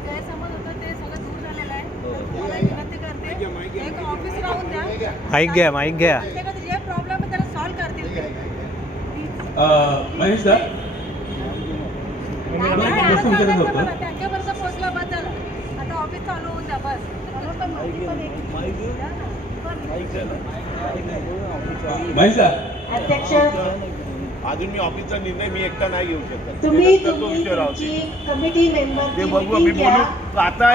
गैरसमज होतं ते सगळं दूर झालेलं आहे. मला विनंती करते एक ऑफिस राहून द्या. माईक घ्या माईक घ्या. प्रत्येकाचं जे प्रॉब्लेम आहे त्याला सॉल्व्ह करतील ते. महेश सर त्यांच्यापर्यंत पोहोचला बस झालं. आता ऑफिस चालू होऊन द्या बस. महेश सर अध्यक्ष अजून मी ऑफिसचा निर्णय मी एकटा नाही घेऊ शकत. तुम्ही त्यानंतर तो विषय राहू दे. तुमची कमिटी मेंबर ते बघू आम्ही बोलू. आता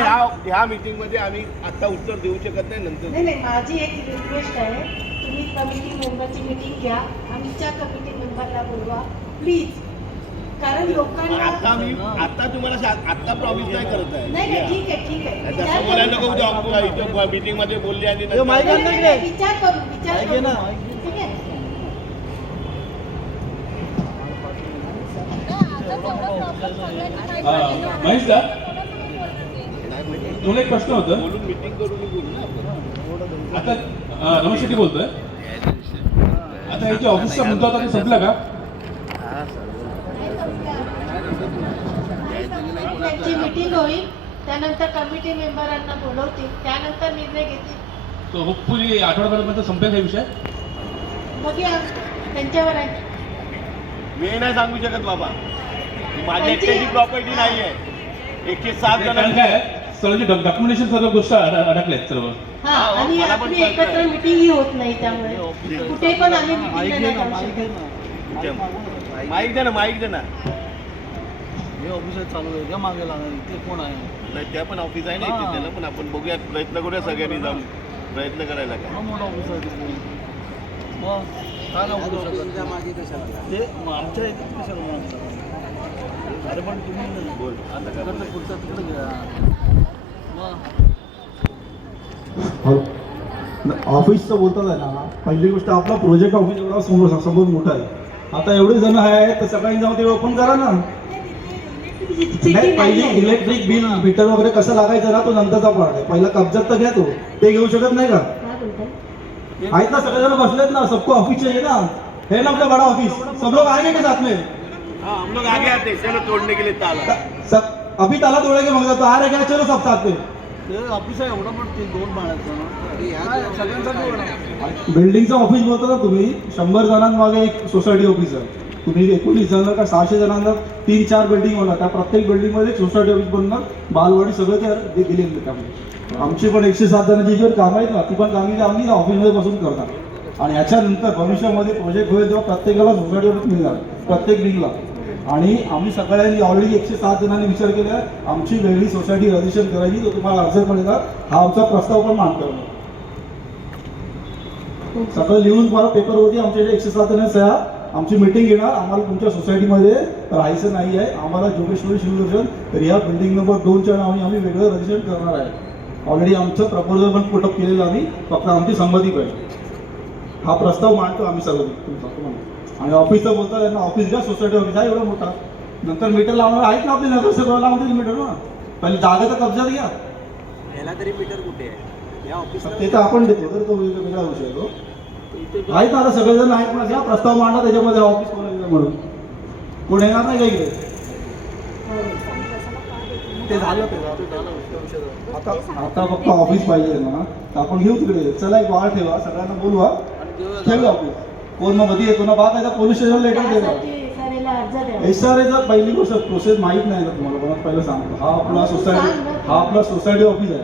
ह्या मीटिंग मध्ये आम्ही आता उत्तर देऊ शकत नाही नंतर. नाही नाही माझी एक रिक्वेस्ट आहे तुम्ही कमिटी मेंबरची मीटिंग घ्या आमच्या कमिटी मेंबरला बोलवा प्लीज कारण लोकांना आता तुम्हाला आता प्रॉमिस नाही करत आहे. नाही नाही ठीक आहे ठीक आहे तसं बोलायला नको उद्या मीटिंग मध्ये बोलले आणि नंतर- नाही, नाही, नाही, विचार करू ठीक आहे. महेश सर तुला एक प्रश्न होता. बोलून मीटिंग करून बोलू ना आपण. आता रमेश शेट्टी बोलतोय. आता याच्या ऑफिसचा मुद्दा आता काही संपला का. त्यांची मीटिंग होईल त्यानंतर कमिटी मेंबरांना बोलवतील त्यानंतर निर्णय घेतील. तो होपफुली आठवड्यापर्यंत संपेल हा विषय. बघूया त्यांच्यावर आहे. मी नाही सांगू शकत बाबा. माझी एकट्याची प्रॉपर्टी नाही आहे. 107 कारण काय सगळ्यांची डॉक्युमेंटेशन सर्व गोष्ट अडकल्यात सर्व. हा आणि मला पण आपली एकत्र कळतंय. मीटिंग ही होत नाही त्यामुळे कुठे पण आम्ही मीटिंग नाही करू शकत. माईक दे ना माईक दे ना. हे ऑफिस चालू आहे का मागे लागणार इथे कोण आहे. नाही त्या पण ऑफिस आहे ना इथे. त्याला पण आपण बघूया प्रयत्न करूया सगळ्यांनी जाऊन प्रयत्न करायला काय. हा मोठा ऑफिस आहे तिथे. मग काय नाही होऊ शकत ते मग आमच्या इथे कशाला म्हणतात. अरे पण तुम्ही बोल आता काय तिकडचं पुढचं तिकडे घ्या. मग ऑफिसचं बोलतात आहे ना पहिली गोष्ट आपला प्रोजेक्ट ऑफिस एवढा समोर मोठा आहे. आता एवढे जण आहे तर सकाळी जाऊन ते ओपन करा ना. नाही पहिली इलेक्ट्रिक बिल मीटर वगैरे कसं लागायचं ना तो नंतरचा पार्ट आहे. पहिला कब्जात तर घ्या तो ते घेऊ शकत नाही का. आहेत ना सगळे जण बसलेत ना सबको ऑफिस चाहिए ना. है ना आपका बड़ा ऑफिस सब लोग आएंगे के साथ में. हाँ हम लोग आगे आते हैं. चलो तोड़ने के लिए ताला. सब अभी ताला तोड़ेंगे मग तो आ रहे क्या चलो सब साथ में. ते ऑफिस आहे एवढं पण 2 माळ्याचं ना सगळ्यांसाठी. बिल्डिंगचं ऑफिस बोलता ना तुम्ही 100 जणांमागे एक सोसायटी ऑफिस आहे. तुम्ही 19 जण का 600 जणांना 3-4 बिल्डिंग होणार त्या प्रत्येक बिल्डिंगमध्ये एक सोसायटी ऑफिस बनणार बालवाडी सगळं त्या दिलेलं त्यामुळे. आमची पण 107 जणांची जी कामं आहेत ना ती पण कामं आम्ही ऑफिसमध्ये बसून करणार. आणि ह्याच्यानंतर भविष्यामध्ये प्रोजेक्ट होईल तेव्हा प्रत्येकाला सोसायटी ऑफिस मिळणार प्रत्येक बिल्डिंगला. आणि आम्ही सगळ्यांनी ऑलरेडी 107 जणांनी विचार केला आमची वेगळी सोसायटी रजिस्टर करायची तो तुम्हाला अर्ज पडेल हा आमचा प्रस्ताव पण मांडतो. सगळं लिहून मला पेपरवरती आमच्याकडे 107 जणांनी सह्या आमची मीटिंग घेणार. आम्हाला तुमच्या सोसायटीमध्ये राहायचं नाही आहे. आम्हाला जोगेश्वरी शिवदर्शन रिया बिल्डिंग नंबर 2च्या नावाने आम्ही वेगळं रजिस्टर करणार आहे. ऑलरेडी आमचं प्रपोजल पण पुटअप केलेलं आम्ही फक्त आमची संमती पाहिजे. हा प्रस्ताव मांडतो आम्ही सर्व. आणि ऑफिसचं बोलतात त्यांना ऑफिस घ्या सोसायटी ऑफिस आहे एवढा मोठा. नंतर मीटर लावणार आहेत ना आपले नगरसेवक लावून मीटर ना पहिले जागेचा कब्जा घ्या. याला तरी मीटर कुठे आहे या ऑफिस ते तर आपण देतो तर तो वेगळा विषय तो आहेत ना. आता सगळेजण आहेत पण घ्या प्रस्ताव मांडा त्याच्यामध्ये ऑफिस कोणाला म्हणून कोण येणार नाही का इकडे. ते झालं आता आता फक्त ऑफिस पाहिजे ना तर आपण घेऊ तिकडे. चला एक वाढ ठेवा सगळ्यांना बोलवा ठेवूया ऑफिस. कोण मग मध्ये येतो ना बाकायचा पोलीस स्टेशन लेटर देणार. SRA पहिली गोष्ट प्रोसेस माहीत नाही ना तुम्हाला मला पहिलं सांगतो. हा आपला सोसायटी ऑफिस आहे.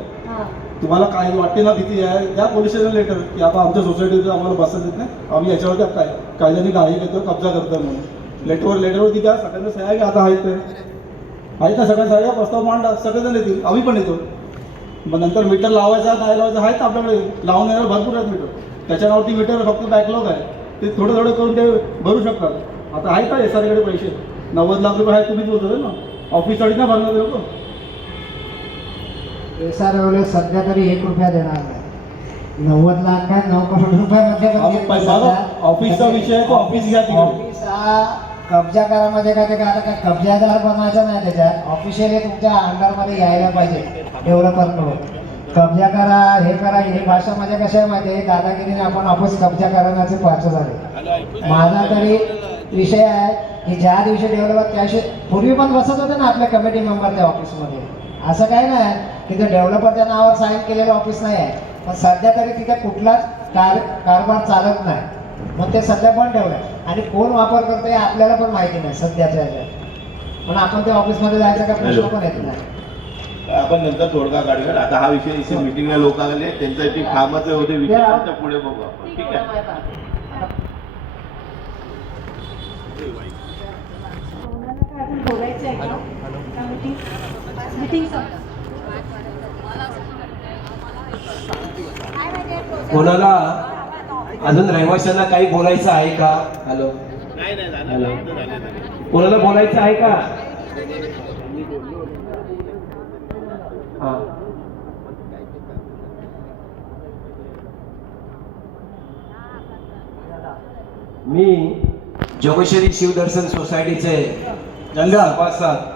तुम्हाला काय वाटते ना भीती आहे त्या पोलीस स्टेशन लेटर की आता आमच्या सोसायटीत आम्हाला बसत देत नाही आम्ही याच्यावरती कायद्याने गाडी घेतो कब्जा करतो म्हणून लेटरवरती द्या सगळ्यांना सह्या की आता आहेत ना सगळ्या सह्या प्रस्ताव मांडा सगळेजण येतील आम्ही पण येतो. मग नंतर मीटर लावायचा काय लावायचं आहेत आपल्याकडे लावून येणार भरपूर आहेत मीटर. त्याच्या नावावरती मीटर फक्त बॅकलॉग आहे, ते थोडं थोडं करून ते भरू शकतात. आता आहेत का SRA कडे पैसे? 90 लाख रुपये आहेत, तुम्हीच बोलतोय ना, ऑफिससाठी ना भरणार लोक. SRA सध्या तरी 1 रुपया देणार नाही. 90 लाख काय 9 करोड रुपयामध्ये पण देत नाही सध्या. ऑफिसचा विषय आहे तो ऑफिस घ्या तिकडे. ऑफिस हा कब्जा करामध्ये काय ते काय कब्जादार बनवायचा नाही त्याच्यात. ऑफिशियली तुमच्या अंडरमध्ये यायला पाहिजे डेव्हलपरकडून. कब्जा करा हे करा ही भाषामध्ये कशा आहे माहिती आहे, दादागिरीने आपण ऑफिस कब्जा करण्याचे पाच झाले. माझा तरी विषय आहे की ज्या दिवशी डेव्हलपर त्याशी पूर्वी पण बसत होते ना आपल्या कमिटी मेंबर त्या ऑफिसमध्ये. असं काही नाही की ते डेव्हलपरच्या नावावर साईन केलेलं ऑफिस नाही आहे, पण सध्या तरी तिथे कुठलाच कारभार चालत नाही. मग ते सध्या पण ठेवलं आणि कोण वापर करतो हे आपल्याला पण माहिती नाही सध्याच्या ह्याच्यात. पण आपण त्या ऑफिसमध्ये जायचा काही प्रश्न पण येत नाही. आपण नंतर तोडगा काढूया. आता हा विषय इथे मिटिंगला लोक आले, त्यांच्यासाठी कामाचे होते विषय, त्यांच्या पुढे बघू आपण. ठीक आहे. बोलायचं आहे का? मीटिंग कोणाला अजून रहिवाशांना काही बोलायचं आहे का? हॅलो, हॅलो, कोणाला बोलायचं आहे का? हा, मी जोगेश्वरी शिवदर्शन सोसायटीचे सभासद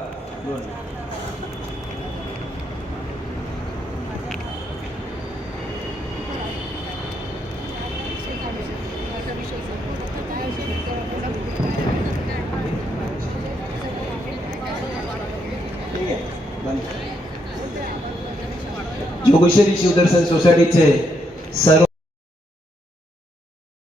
जोगेश्वरी शिवदर्शन सोसायटीचे सर्व